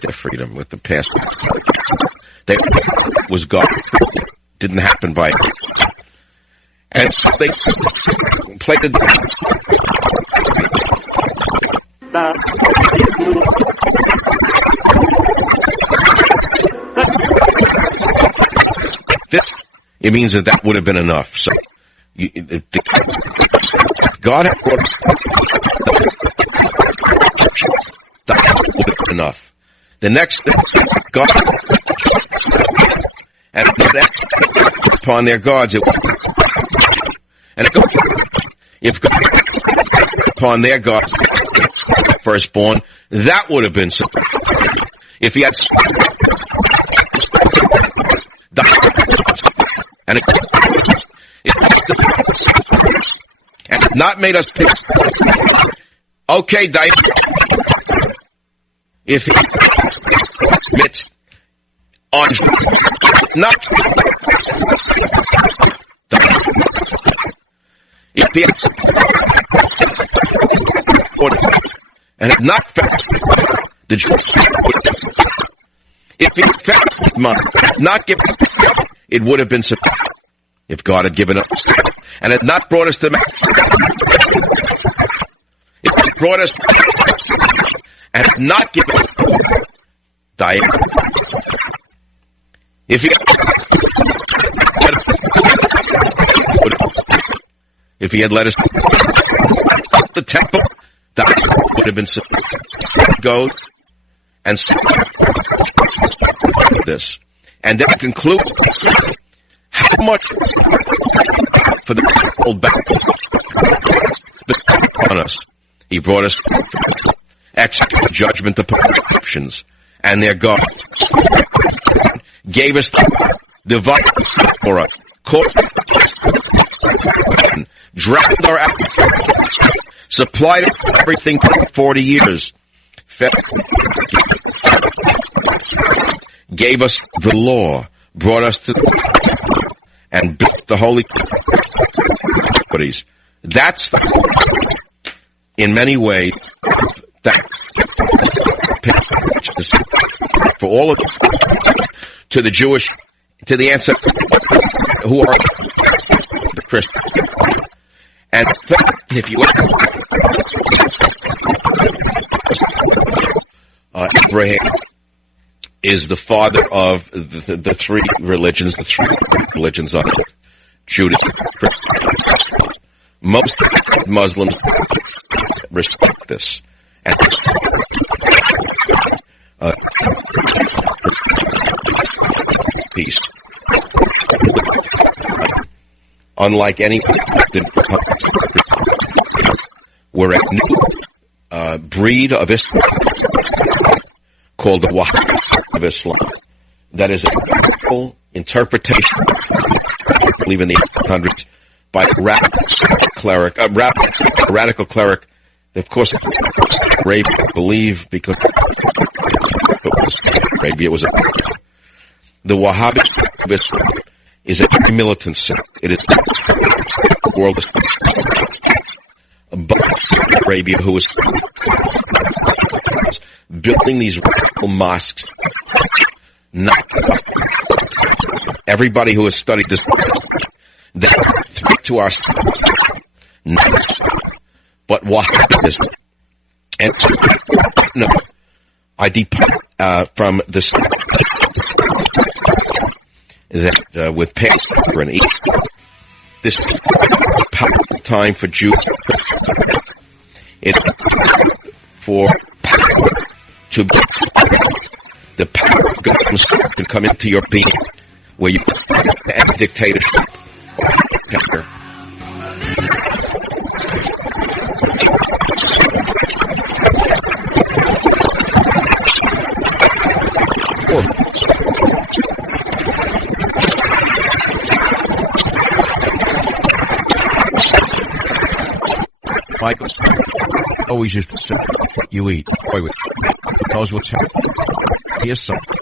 their freedom with the past. They was God. Didn't happen by. And so they played the. This, it means that would have been enough. So, God had brought us. That would have been enough. The next thing, God, and upon their gods, it and it goes, if God upon their gods, firstborn, that would have been sufficient. If he had and it's not made us pick. Okay, Diane. If he admits on not if he and had not fast the if he fast not given it would have been sufficient if God had given us and had not brought us to if he brought us and had not given us Diane. If he had let us the temple, that would have been sufficient. Goes and this, and then conclude how much for the old battle on us. He brought us execute judgment upon options, and their God gave us the device for us drowned our supplied everything for 40 years, gave us the law, brought us to and built the holy properties. That's in many ways that's for all of to the Jewish, to the ancestors who are the Christians. And if you Abraham is the father of the three religions of Judaism. Most Muslims respect this. And peace. Unlike any we're a new breed of Islam called the Wahhabis of Islam. That is a full interpretation, I believe in the 1800s, by a radical cleric. Of course, Arabia believe because Arabia was the Wahhabis of Islam is a militant sect. It is the world is but Arabia, who is building these radical mosques. Not everybody who has studied this, they threat to our but Wahhabism. And no, I depart from this that with Passover and East, this is a time for Jews. It's for power to the power of God can come into your being, where you and dictatorship. Michael always used to say, you eat. Wait, knows what's happening. Here's something.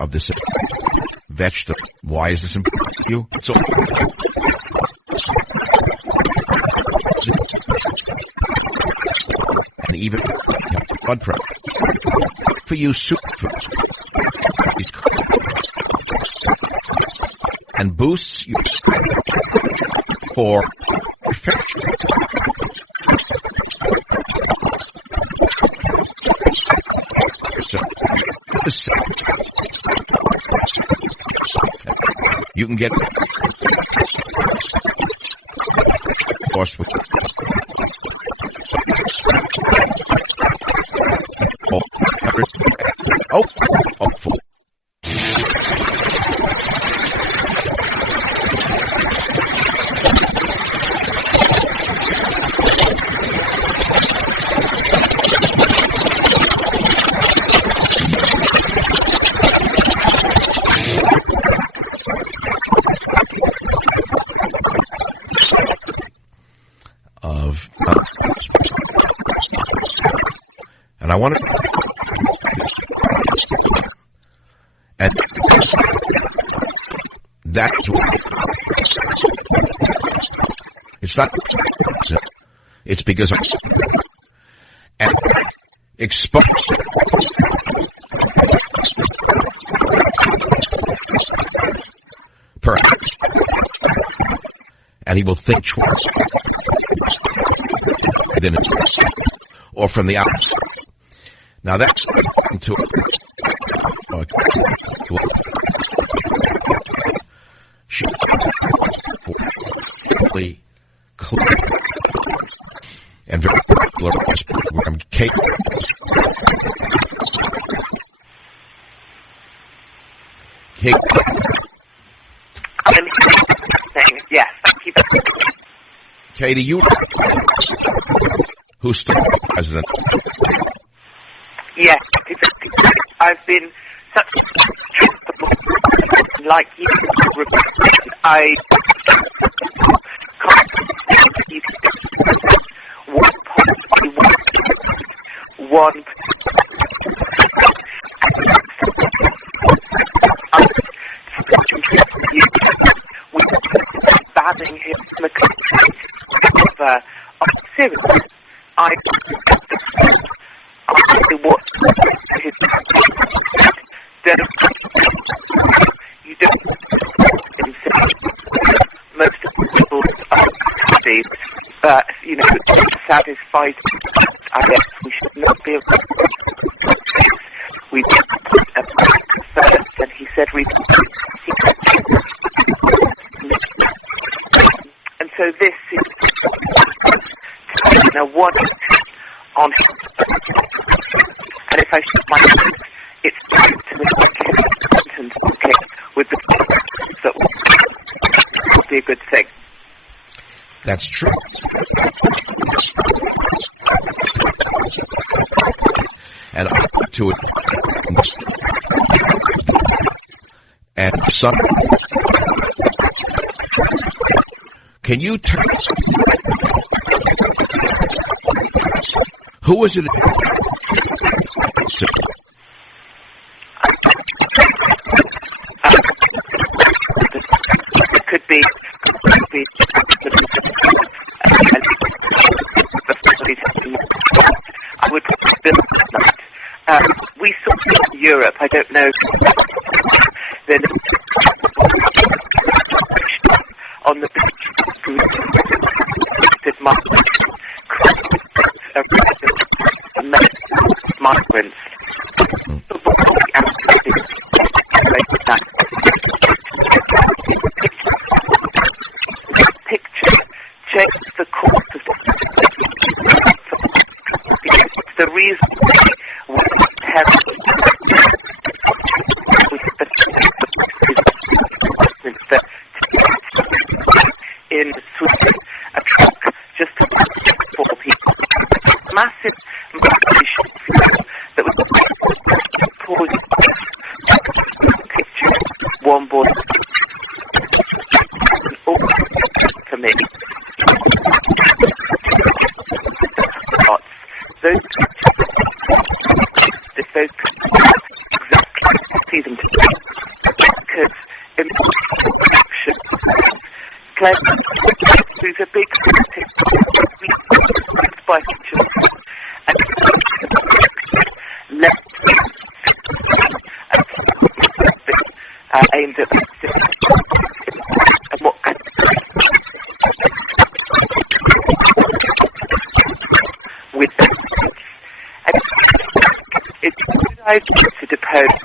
Of this vegetable. Why is this important to you? So, and even blood pressure. For you, superfoods. And boosts your for perfection. So, you can get cost with full. And I want to, and that's what it's not. It's because I'm and exposed. Perhaps, and he will think twice. Then it's or from the outside. Now that's to she clear and very popular program Kate. Yes. Katie, you who's the president? Yes, I've been such a like you. I one banning him from the country of Syria. I what his you don't most people are happy, you know, satisfied. I guess we should not be able to we first, and he said we and so this is now one on and if I shoot my hand, it's to the with the that would be a good thing. That's true. And I to it and some can you tell who was it? Could be I would build that. We saw Europe. I don't know. Then on the migrants. Picture change the course of the reason that in Sweden a truck just for people massive migration that was caused picture one board for me. Those see them because there's a big by and aimed at and what with it's I need to depose.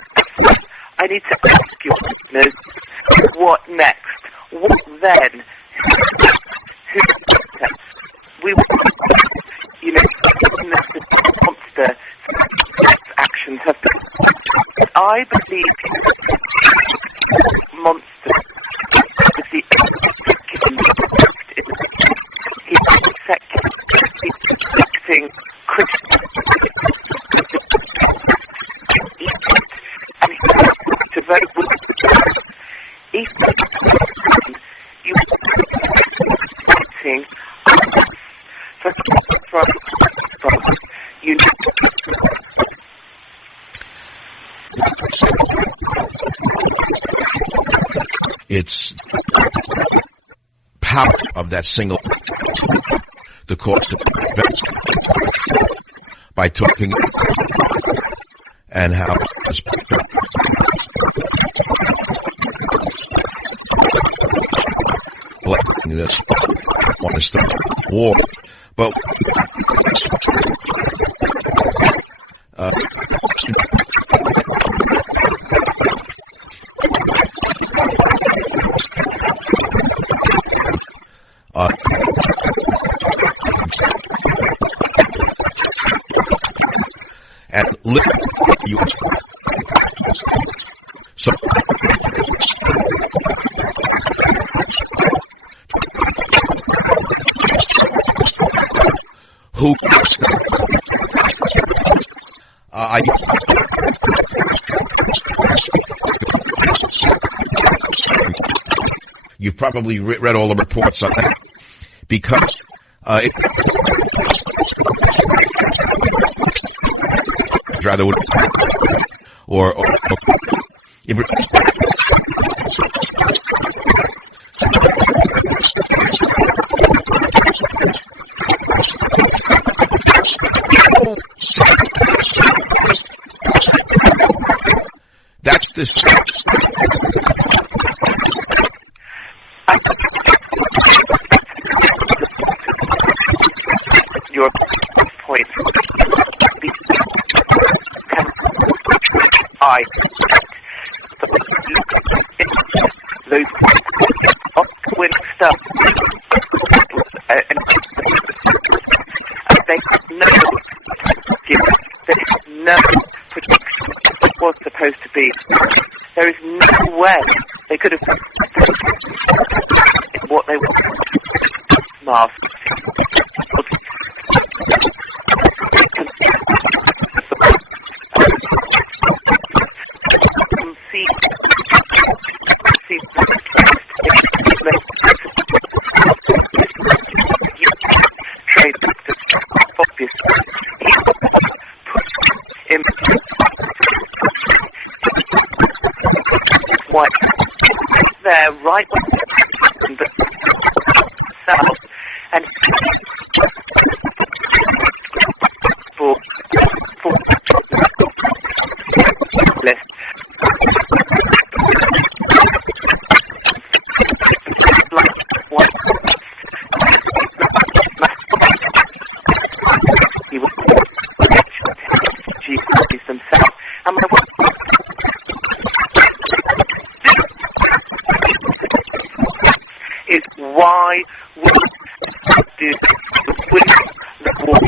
I need to ask you, what next? What then? Who we you know, the monster actions have been. I believe monster is the he's affecting Christian and he to vote with you fighting from you. It's power of that single the course of by talking and how this want to start war, but and you so who You've probably read all the reports on that because rather would or that's this. Your point. I those off-wing stuff, and they know no protection was supposed to be. There is no way they could have what they were masks. There, right when south, and for list. He was themselves, and is why we do the war.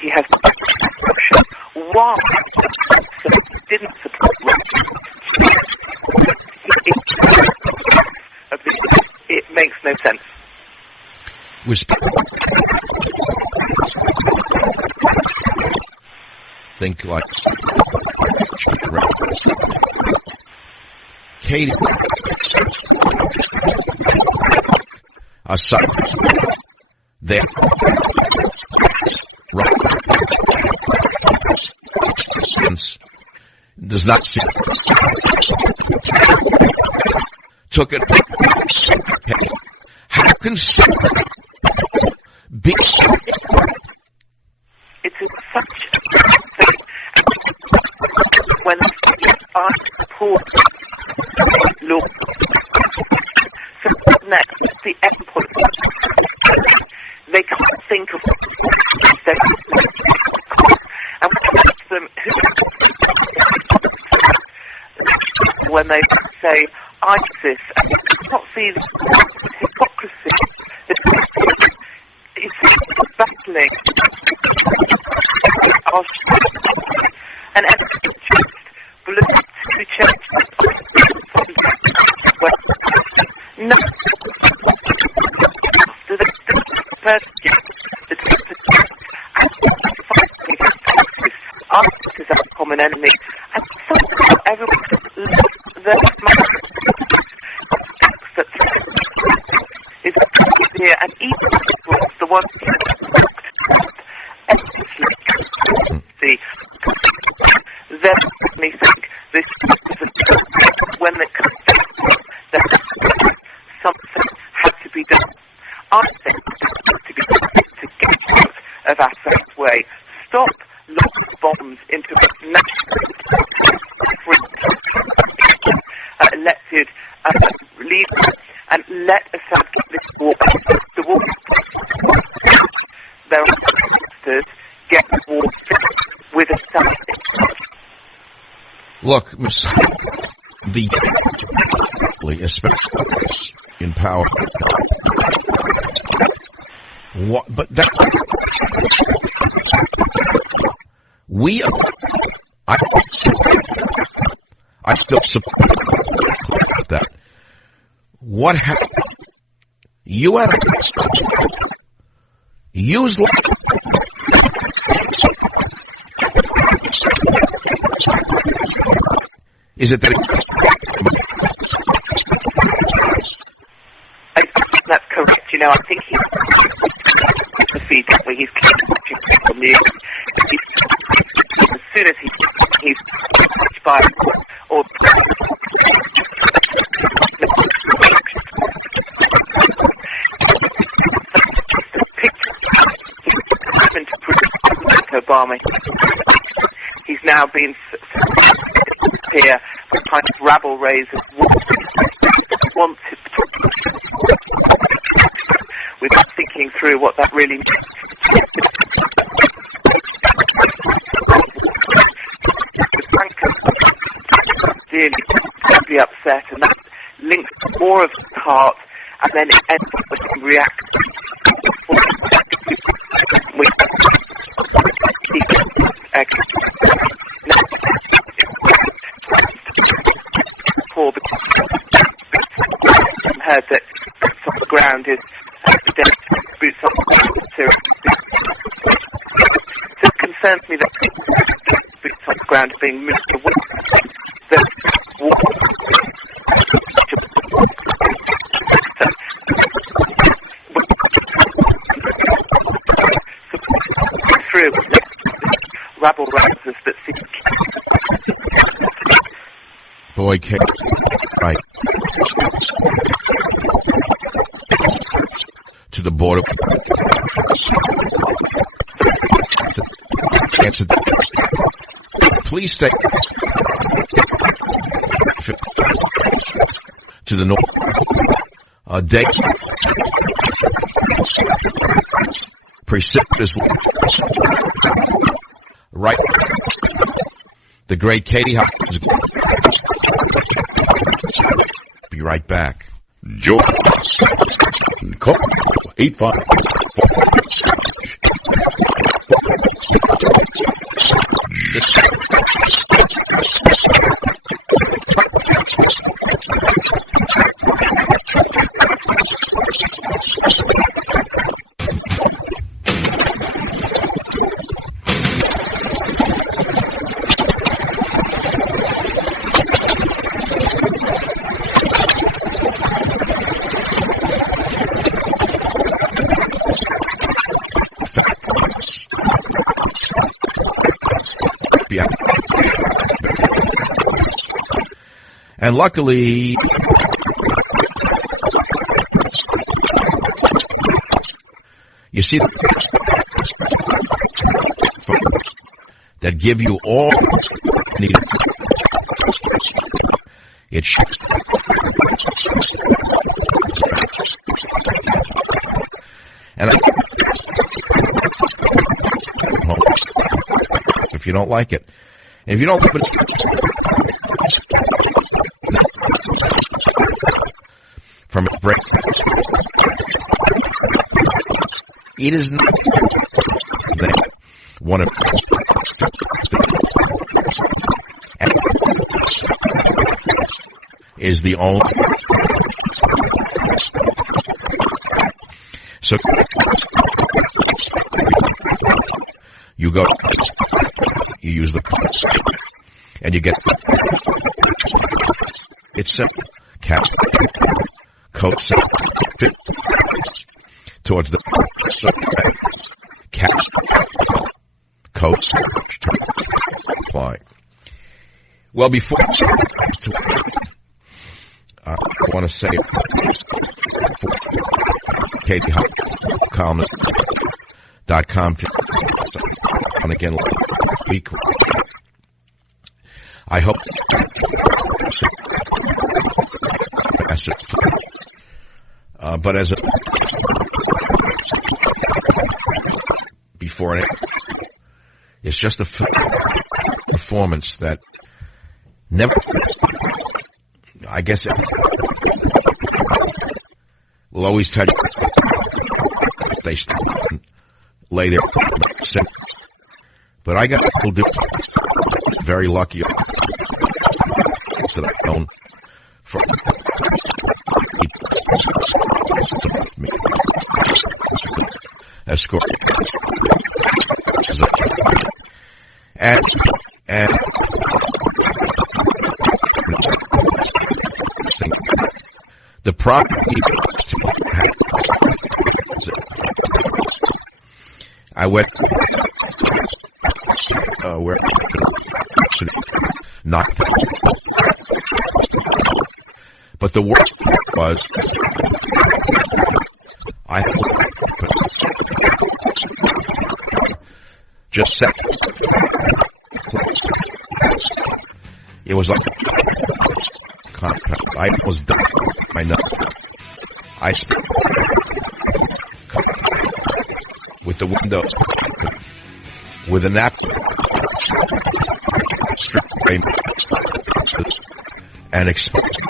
He has why didn't support it makes no sense. Think like Katie aside there does not see took it. How can be it's such thing when I support law. So next, the endpoint. They can't think of them and we ask them when they say ISIS, and you cannot see the hypocrisy. It's battling our and just blue to change. No, the person is our common enemy, and somehow everyone that is here, and even the one then me think this is when it comes that something had to be done. I think it had to be done to get out of Assad's way. Stop launching bombs into elected leaders and let Assad get this war. The war. Their ancestors get the war with Assad. Look, the especially in power. What, but that we I still support that. What happened? You had use Is it that I think that's correct. You know, I think he's the feedback where he's catching the news. As soon as he's by or Obama, he's now been here for kind of rabble raisers wanted without thinking through what that really means. Really upset, and that links more of the heart, and then it ends up with some reaction. Heard that boots on the ground is boots on the ground. So it concerns me that boots on the ground are being moved away. Through rabble rousers that seek. Boy, right. To the border. Please stay to the north. Day precipitous right. The great Katie Hopkins. Be right back. George. Call 85. And luckily, you see that give you all needed. It and if you don't like it, and if you don't, from its break, it is not one of is the only. So you go, you use the and you get it's simple. Cap coat fit towards the cap coats apply. Well, before I want to say Katie columnist.com and again week. I hope but as a before and it's just a performance that never, I guess, will always tell you they lay there. But I got people do very lucky that I've known for escort and promptly I went where not, but the worst was I just sat. It was like I was done my nuts. I spent with the windows with a napkin and exposed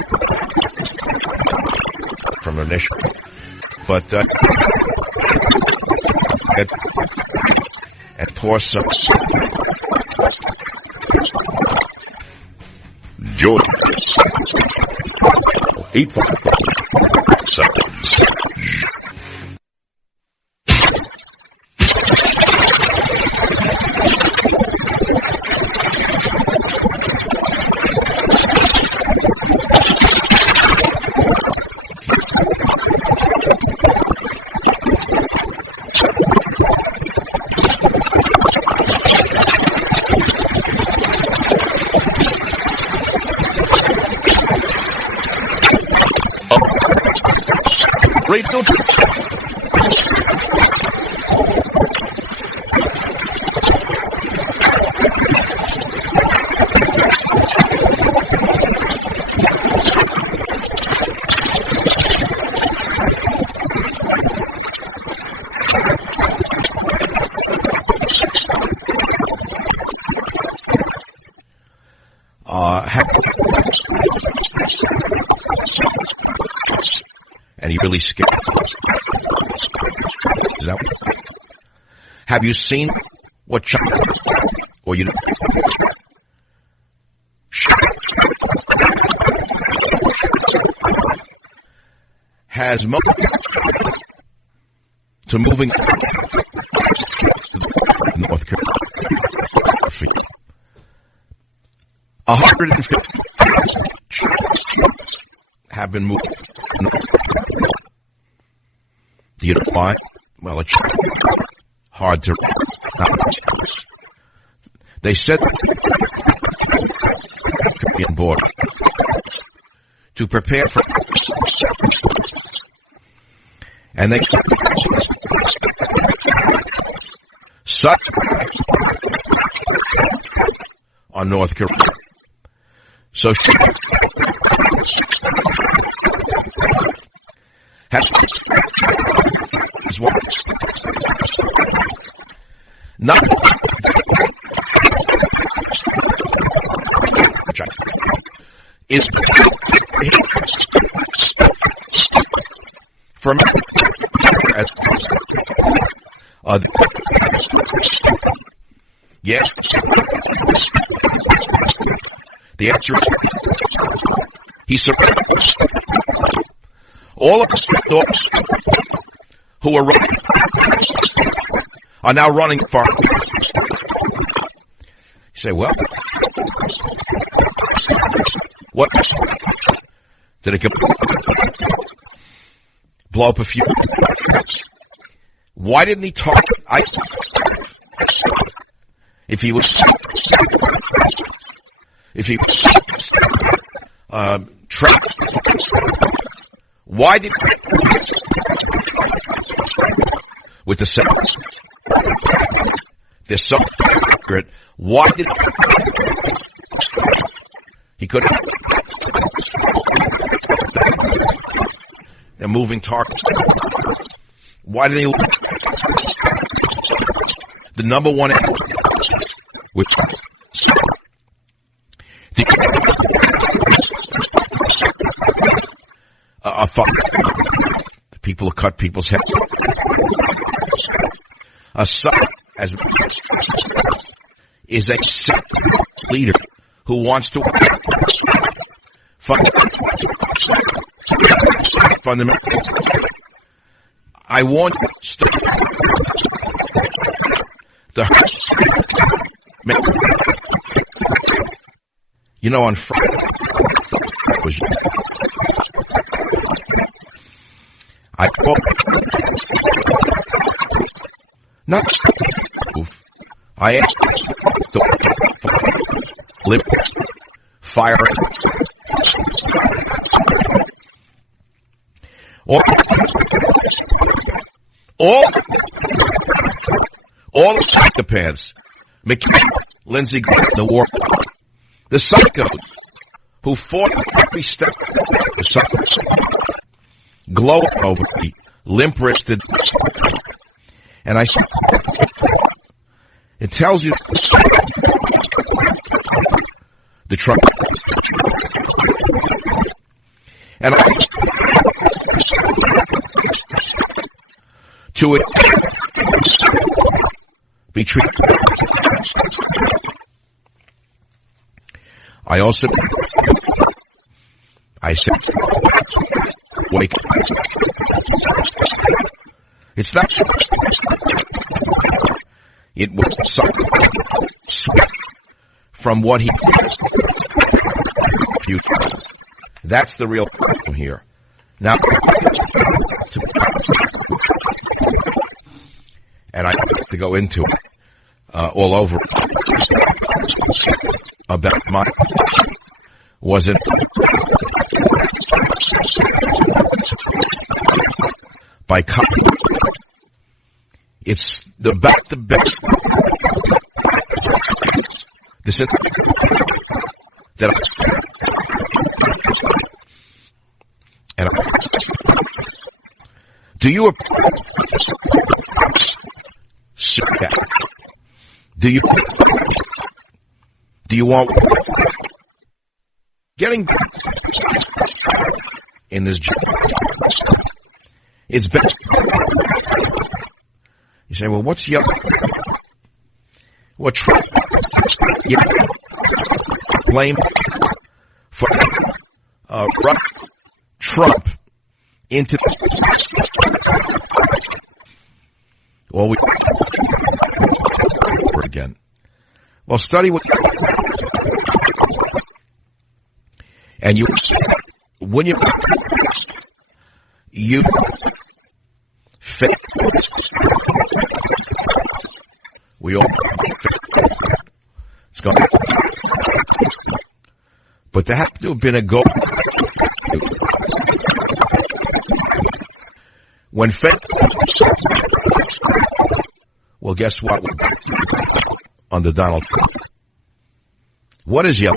from initial, but and pour some Jordan 8 seconds. Radio and he really scared. Is that what? Have you seen what China or you has moved to moving to North Carolina? 150 have been moved. Do you know why? Well, it's hard to. They said Korean border to prepare for, and they such on North Korea. So she has not is from as yes. The answer is he survived. All of the dogs who are running are now running far. You say, well, what did it blow up a few? Why didn't he talk? If he was trapped, why did with the sentence? They're so accurate. Why did he couldn't? They're moving targets. Why did he? The number one, which the people who cut people's heads. Assad is a leader who wants to fundamentally. I want on Friday was Not move. I asked the lip fire all the psychopaths, McCain, Lindsey Graham, the war, the psychos who fought every step, the psychos, glow over me, limp-wristed, and I said, it tells you the Trump, and I to it be treated. I also, I said, wake up. It's not, it was something from what he future. That's the real problem here. Now, and I have to go into it all over about my wasn't by copy. It's about the best. This is that and do you do you want getting in this job? It's best. You say, well, what's the other? What Trump? You blame for Trump into well, we again. Well, study what and you when you fake. We all it's gone. But there had to have been a goal. When Fed, well, guess what? Under Donald Trump. What is yellow?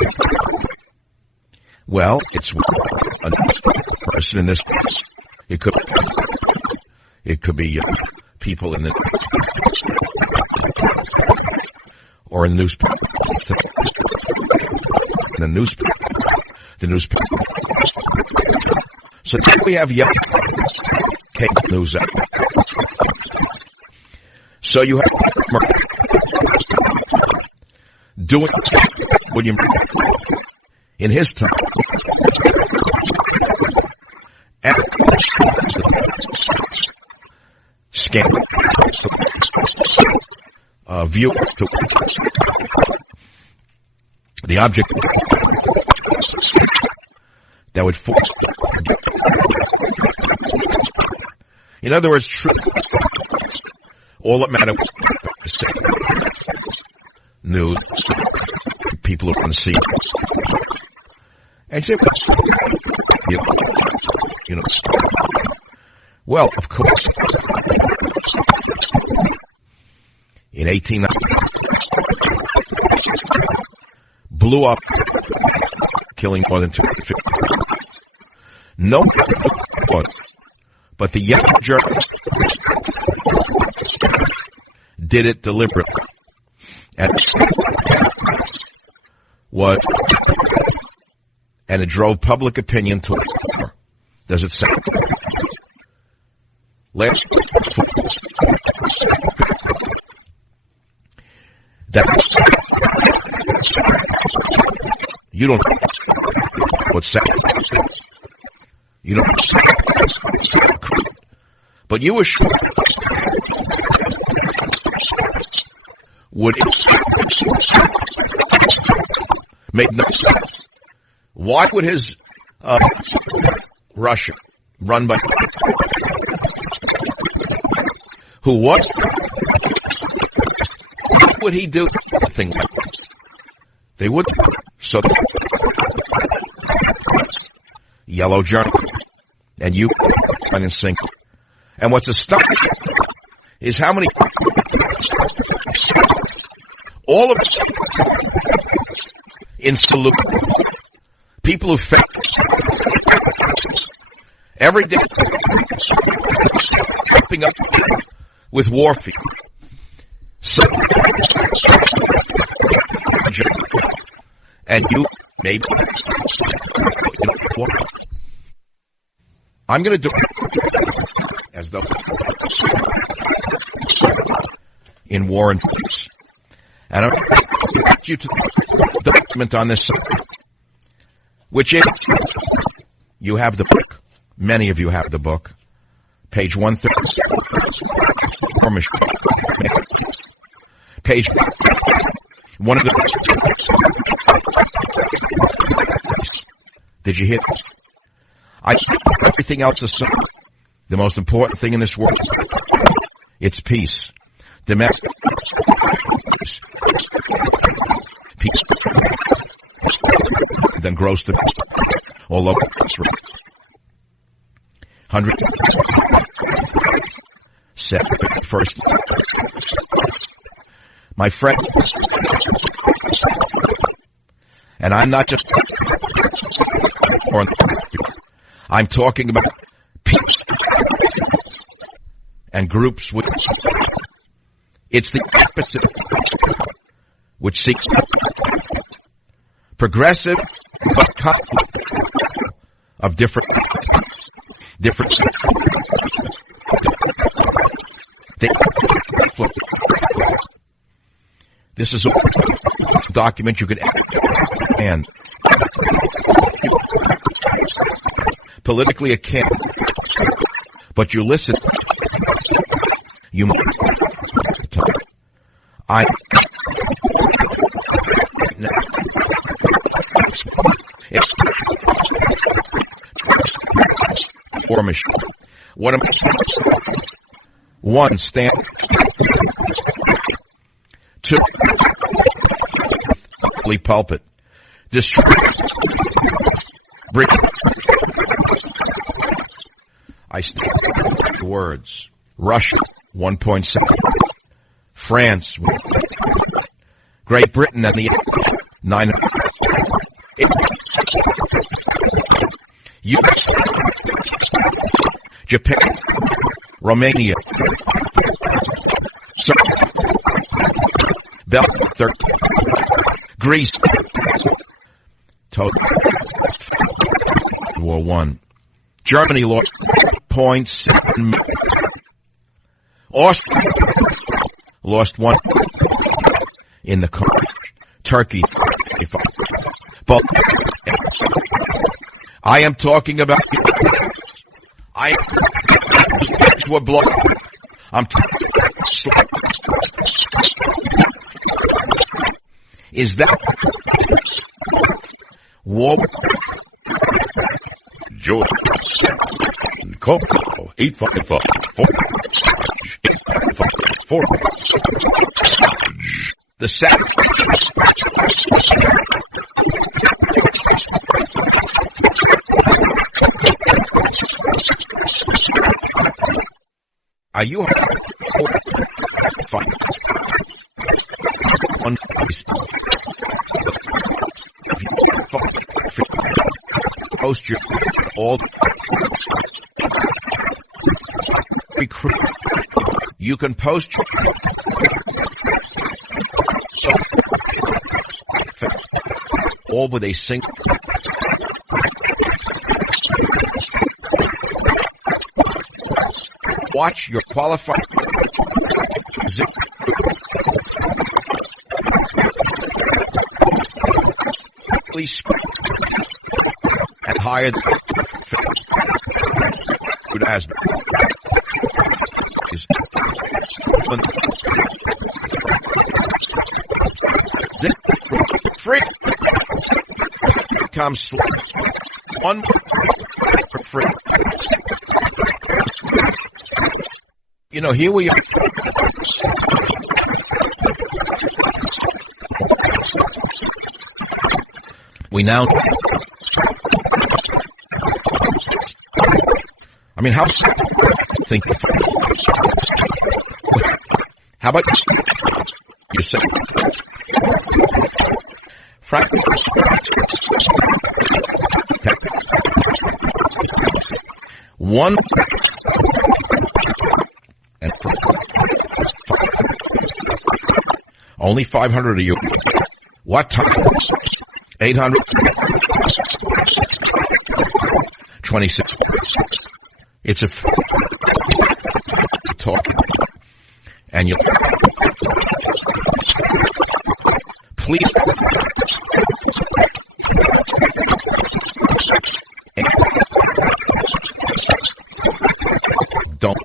Well, it's a person in this case. It could be people in the or in the newspaper. The newspaper. So then we have yellow news out. So you have doing William in his time and scandal view to the object that would force. In other words, truth. All that mattered was news. People who unseen. And say, you know, well, of course, in 1890, blew up, killing more than 250. No, but the young journalist did it deliberately. And it drove public opinion to war. Does it say? Last that you don't what's second. You don't but you assure would it make no sense? Why would his Russia run by who was, what would he do? Nothing. They would. So, yellow journal, and you and sink. And what's astonishing is how many, all of us in salute, people who fake every day, keeping up with warfare. So, and you maybe I'm going to do as though in war and peace. And I want you to document on this, which is, you have the book. Many of you have the book. Page 130. Page one of the. Did you hear? I everything else aside. The most important thing in this world, it's peace. Domestic peace. Then gross to all over the 100 set first. My friend, and I'm not just I'm talking about peace and groups with it's the opposite which seeks progressive but conflict of different this is a document you can and politically it can't, but you listen. You must. I. It's formation. What am I? One, stand. Two, pulpit. Destroy. Bring. I stand the words. Russia, 1.7. France, Great Britain, and the 9. US, Japan, Romania, Belgium, 13. Greece, total War 1. Germany lost 0.7 million. Austria lost 1 in the car. Turkey, 55. Both. I am talking about. I were blown. I'm is that war? George, call 855 4 the Sabbath. Are you fine? One post your all recruit. You can post your all with a single. Watch your qualified. Please and hire the good as is free comes one for free. You know, here we are. We now... I mean, how... Think... How about... You say... Frank... One... And... Only 500 of you. What time? 800. 26. It's a talk. And you please don't.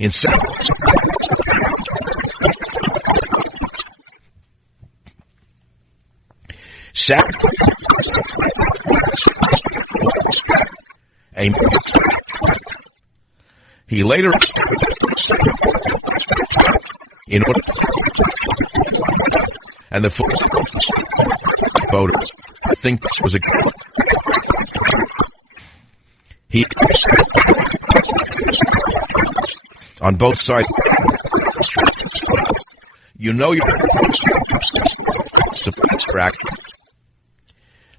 In he later in order and the voters think this was a he on both sides. You know you're subtract.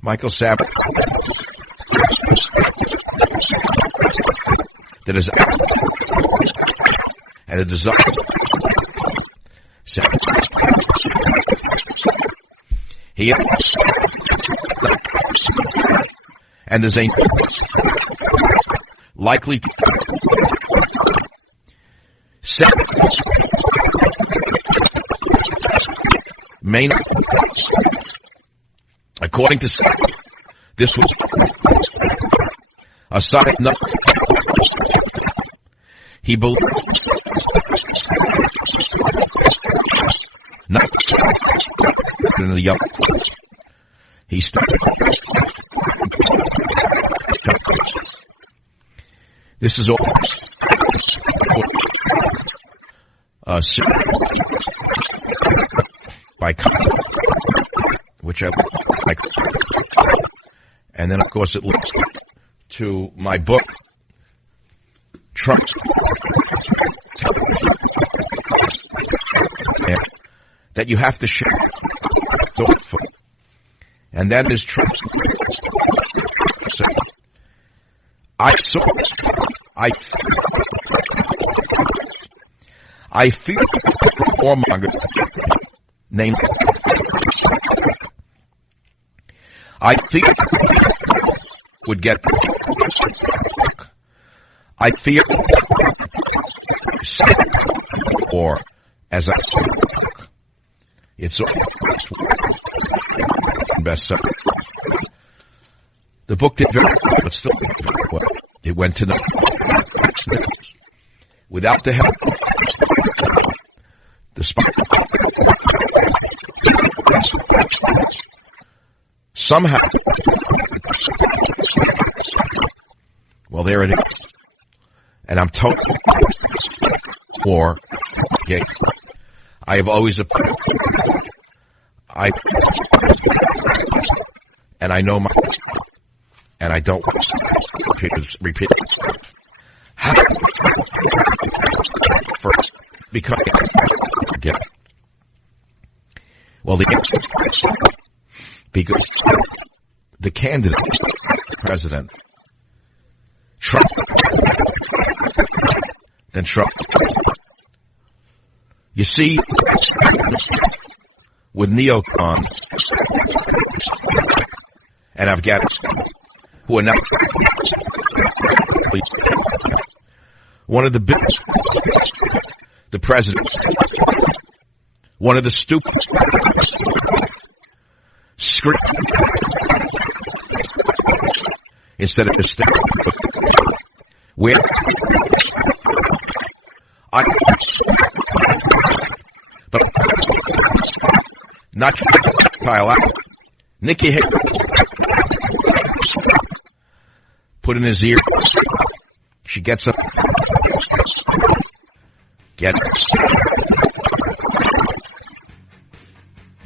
Michael Sabat that is and a desire he and there's a likely main according to this was a side note. He believed not in the young. He started. This is all. By which I like, and then of course it links to my book, Trump. That you have to share, and that is Trump. So I fear warmongers named. I fear would get. I fear or as I it's bestseller. The book did very well, but still well. It went to the without the help. Despite somehow, well, there it is, and I'm totally for gay. I have always and I know my, and I don't repeat how first because again. Well, because the candidate, President Trump, then Trump. You see, with neocons and Afghanistan, who are now one of the biggest, the president, one of the stupid, script instead of the state. Where But not Kyle. Nikki hit. Put in his ear. She gets up. Get it.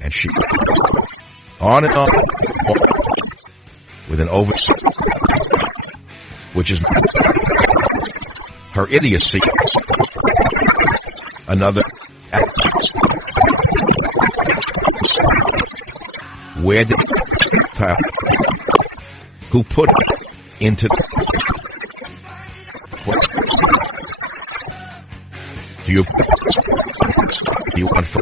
And she on and on with an over, which is her idiocy. Another. Where did who put into what do you want for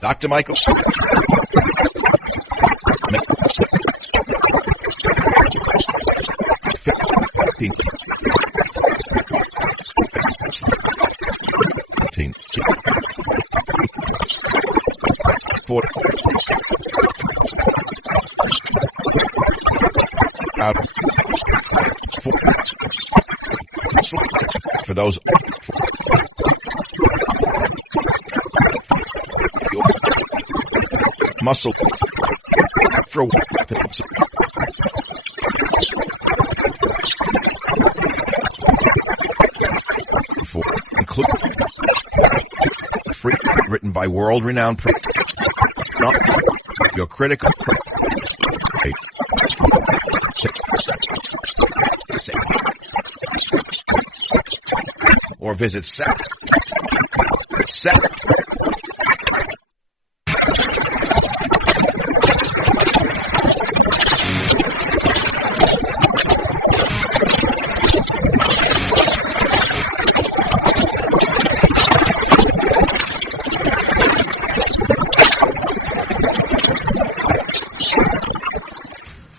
Dr. Michael? 15. 40. Out for those muscle throw for include free written by world-renowned not your critical or visit set.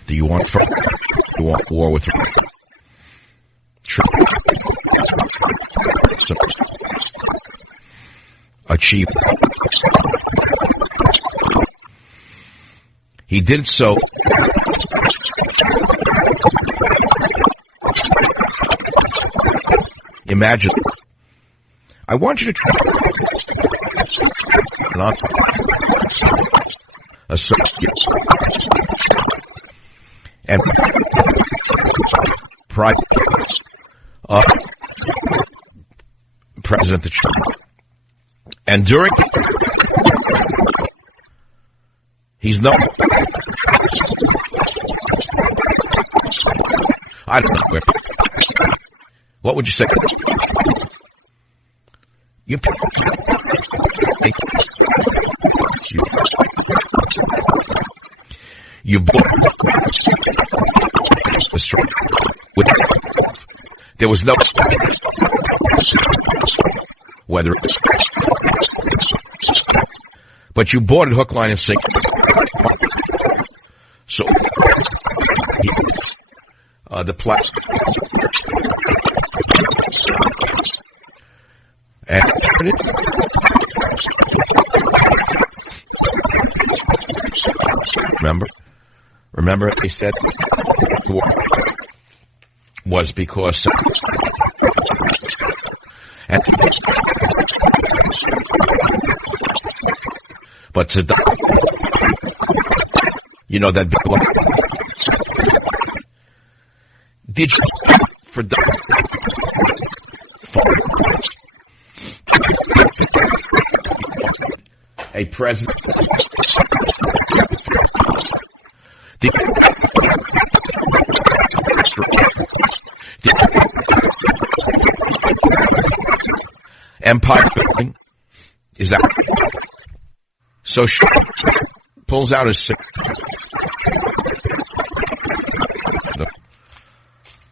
Do you want war with achieve? He did so. Imagine. I want you to try not associate and private President Trump. And during he's not. I don't know. What would you say? You there was no whether it's but you bought it hook, line, and sinker. So the plastic and remember they said was because and but to you know that big one. Did you for a president empire building is that so she pulls out his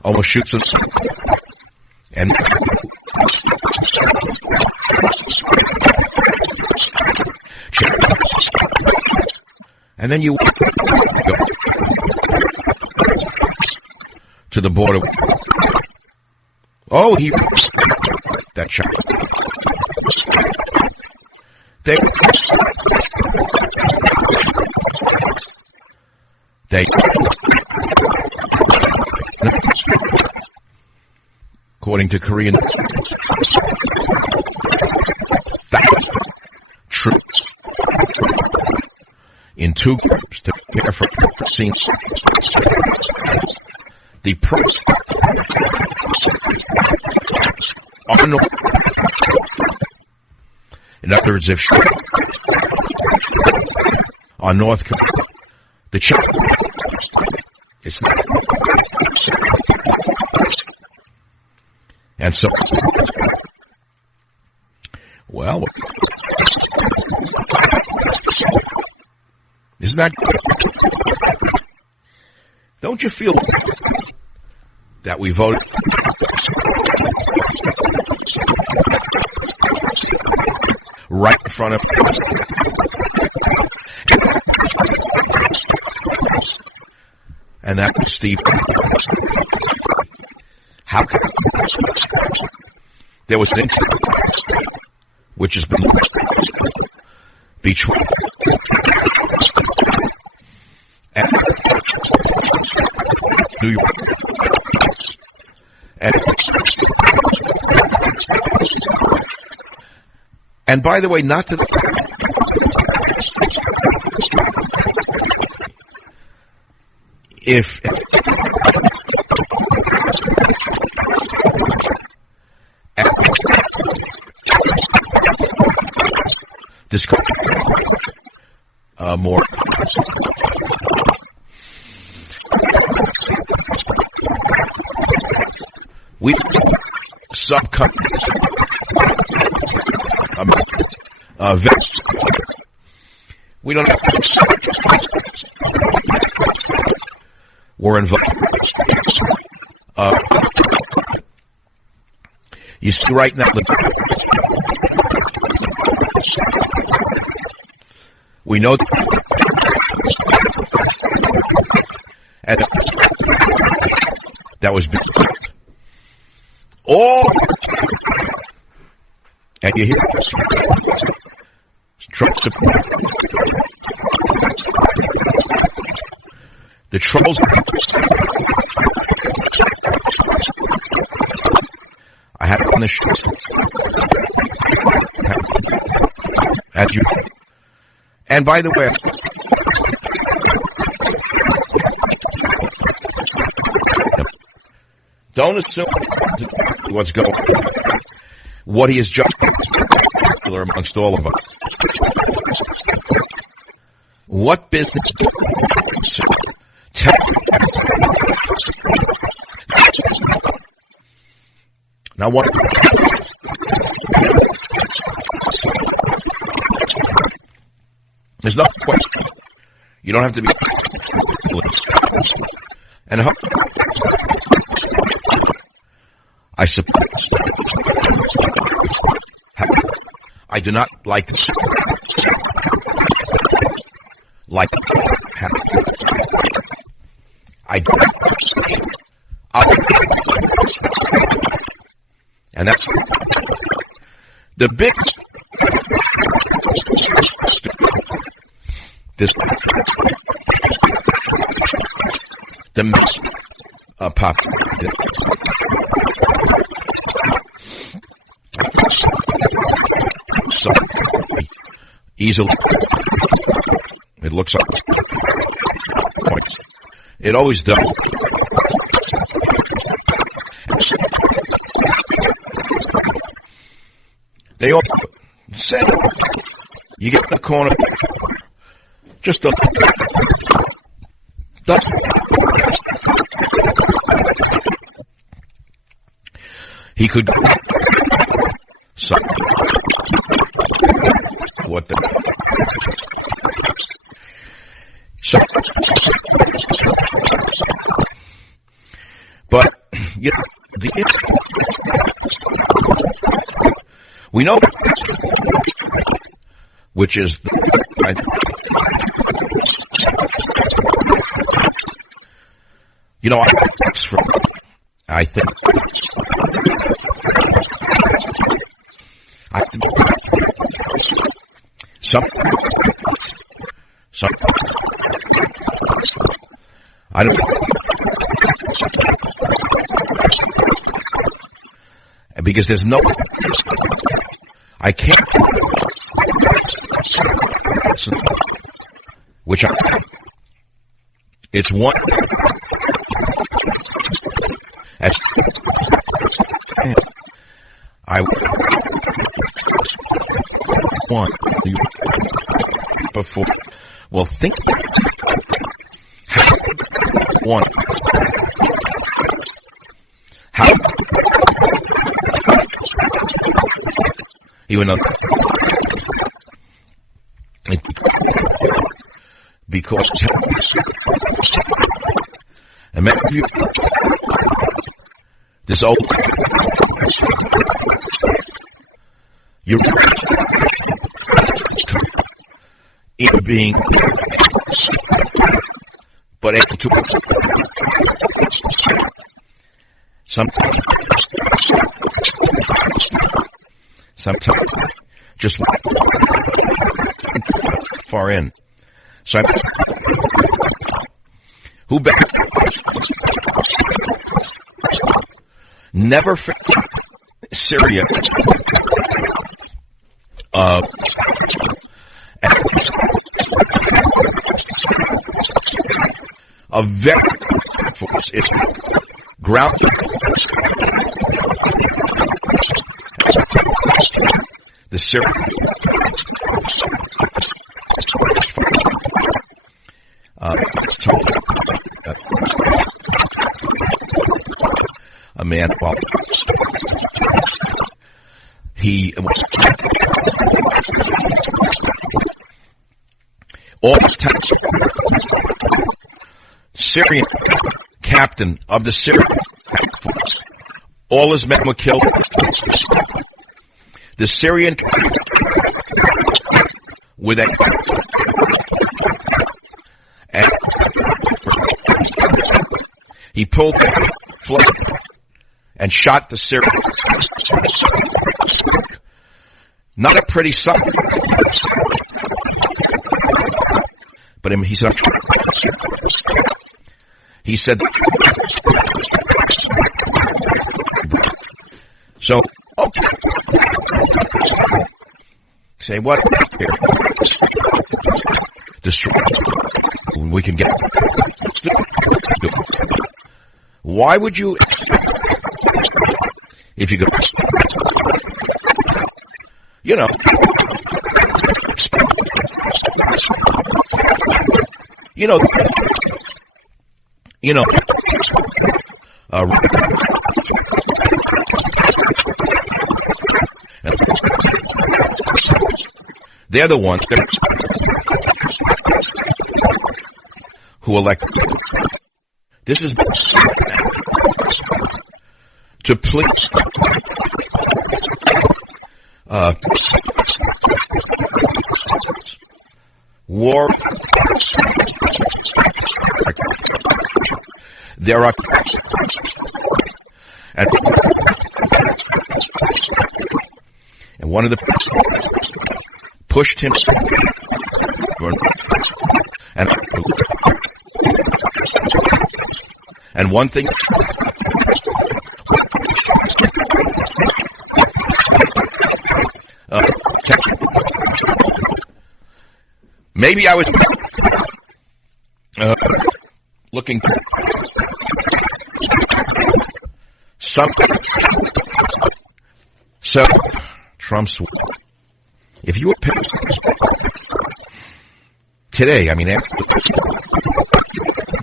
almost shoots him and then you go to the border. Oh, he that shot. They According to Korean troops in two groups to prepare for scenes. The pros on North. In other words, if on North Korea, the chance it's not. And so, well, isn't that good? Don't you feel that we voted right in front of and that was Steve? How could there was an incident which has been between and New York and by the way, not to if this more we subcountries vets we don't have we're involved you see right now we know and that was big. Oh, and you hear Trump support. The trolls. I had it on the show. As you. And by the way, don't assume what's going on. What he is just popular amongst all of us. What business? Now what? There's no question. You don't have to be. And I suppose I do not like to like I do and that's the big this the mess pop so easily it looks like points. It always does. They all say you get the corner just a he could so what the so but you know, we know which is the you know I think some I don't Because there's no... I can't... Which I... It's one... I... One... Before... Well, think... One... How... Even though... Because... Imagine this old... You're... It being... But able to... Sometimes just far in. So who back? Never Syria. A very force. It's ground. The Syria. A man, well, he was all Syrian captain of the Syrian force. All his men were killed. The Syrian with a and he pulled the flag and shot the Syrian. Not a pretty sight. But he said, so, okay. Say what? Here. Destroy. We can get. Why would you, if you could, you know, they're the ones who elect. This is to please war. There are and one of the pushed him and one thing maybe I was looking something. So Trump's, if you were today, I mean, after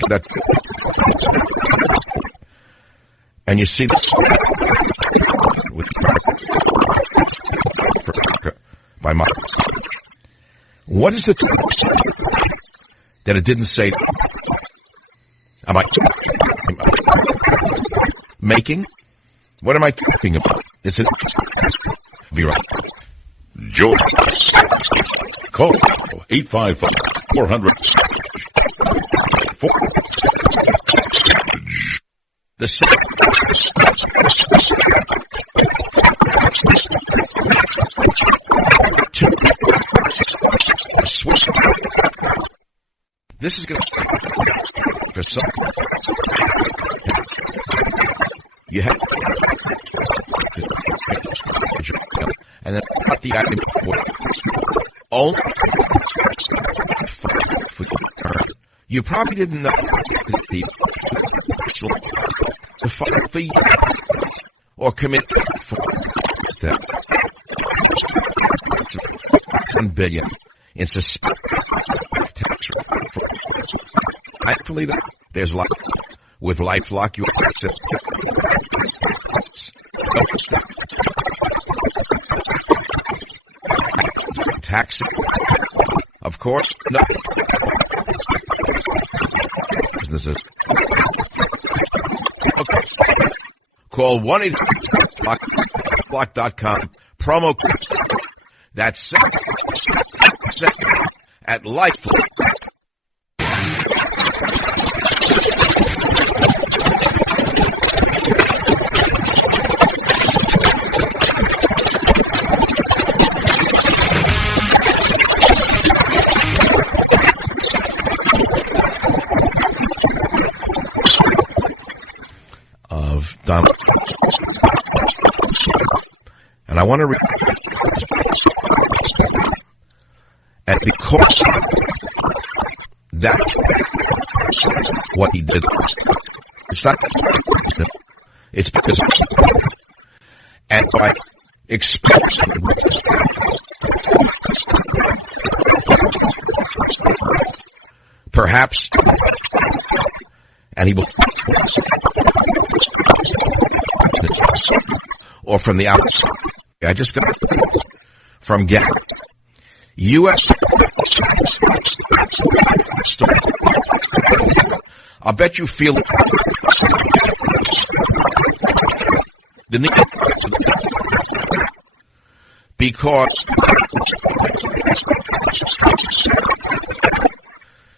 that, and you see this with by my, what is the that it didn't say? Am I making? What am I talking about? It's an. Be right. George. Call 855-400. The switch. This is going to for some. You have the item only for you probably didn't know the file for you or commit for theft. $1 billion in suspected tax refund. Thankfully, there's life. With LifeLock, you access tax. Of course, no businesses. Okay. Call 1-800-LifeLock.com. Promo code. That's at LifeLock. Of Donald. And I want to read. And because that's what he did, it's not, it's because, and by exposing perhaps, and he will, or from the outside. I just got from Gary. U.S. I'll bet you feel the need because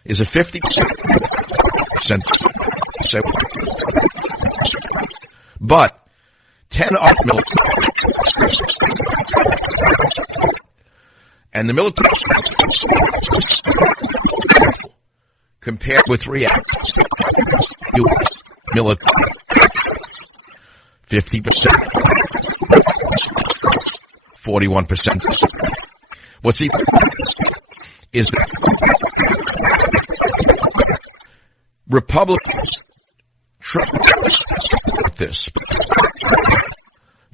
is a 50%, but 10 are military. And the military compared with reacts, U.S. military, 50%, 41%. What's even is that Republicans try with this.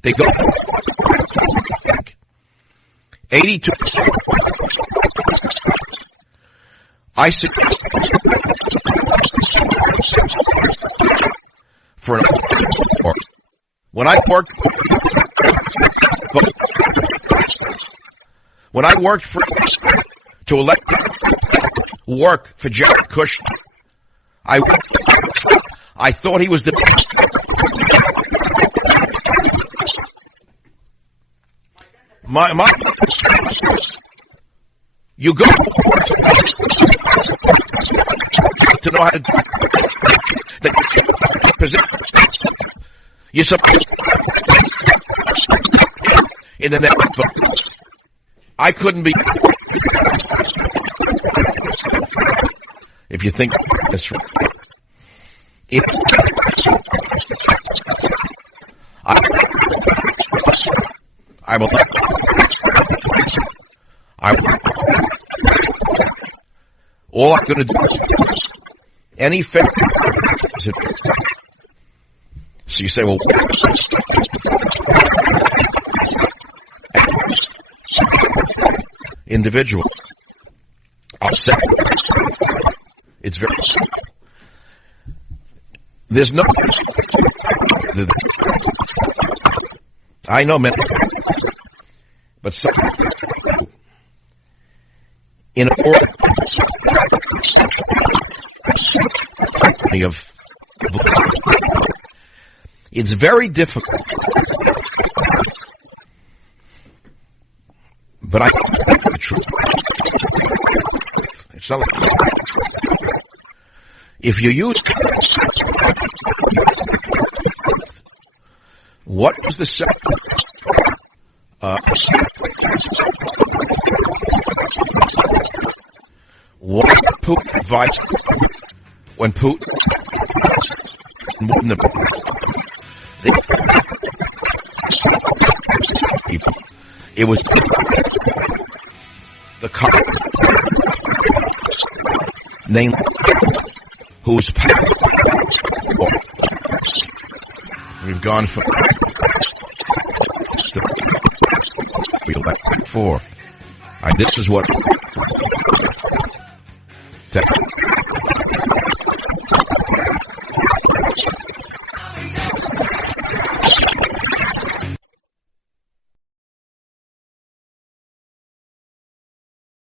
They go 82%. I suggest for an when I worked for to elect work for Jared Kushner, I thought he was the my you go to know how to do the position. You're supposed in the network. I couldn't be. If you think that's right. If I will. All I'm going to do is any fair. So you say, well, individual. I'll say it's very simple. There's no. I know many, but some in a world of it's very difficult. But I the truth. It's not like if you use what was the second what Putin advised when Putin wouldn't have It was the car named whose we've gone from four. This is what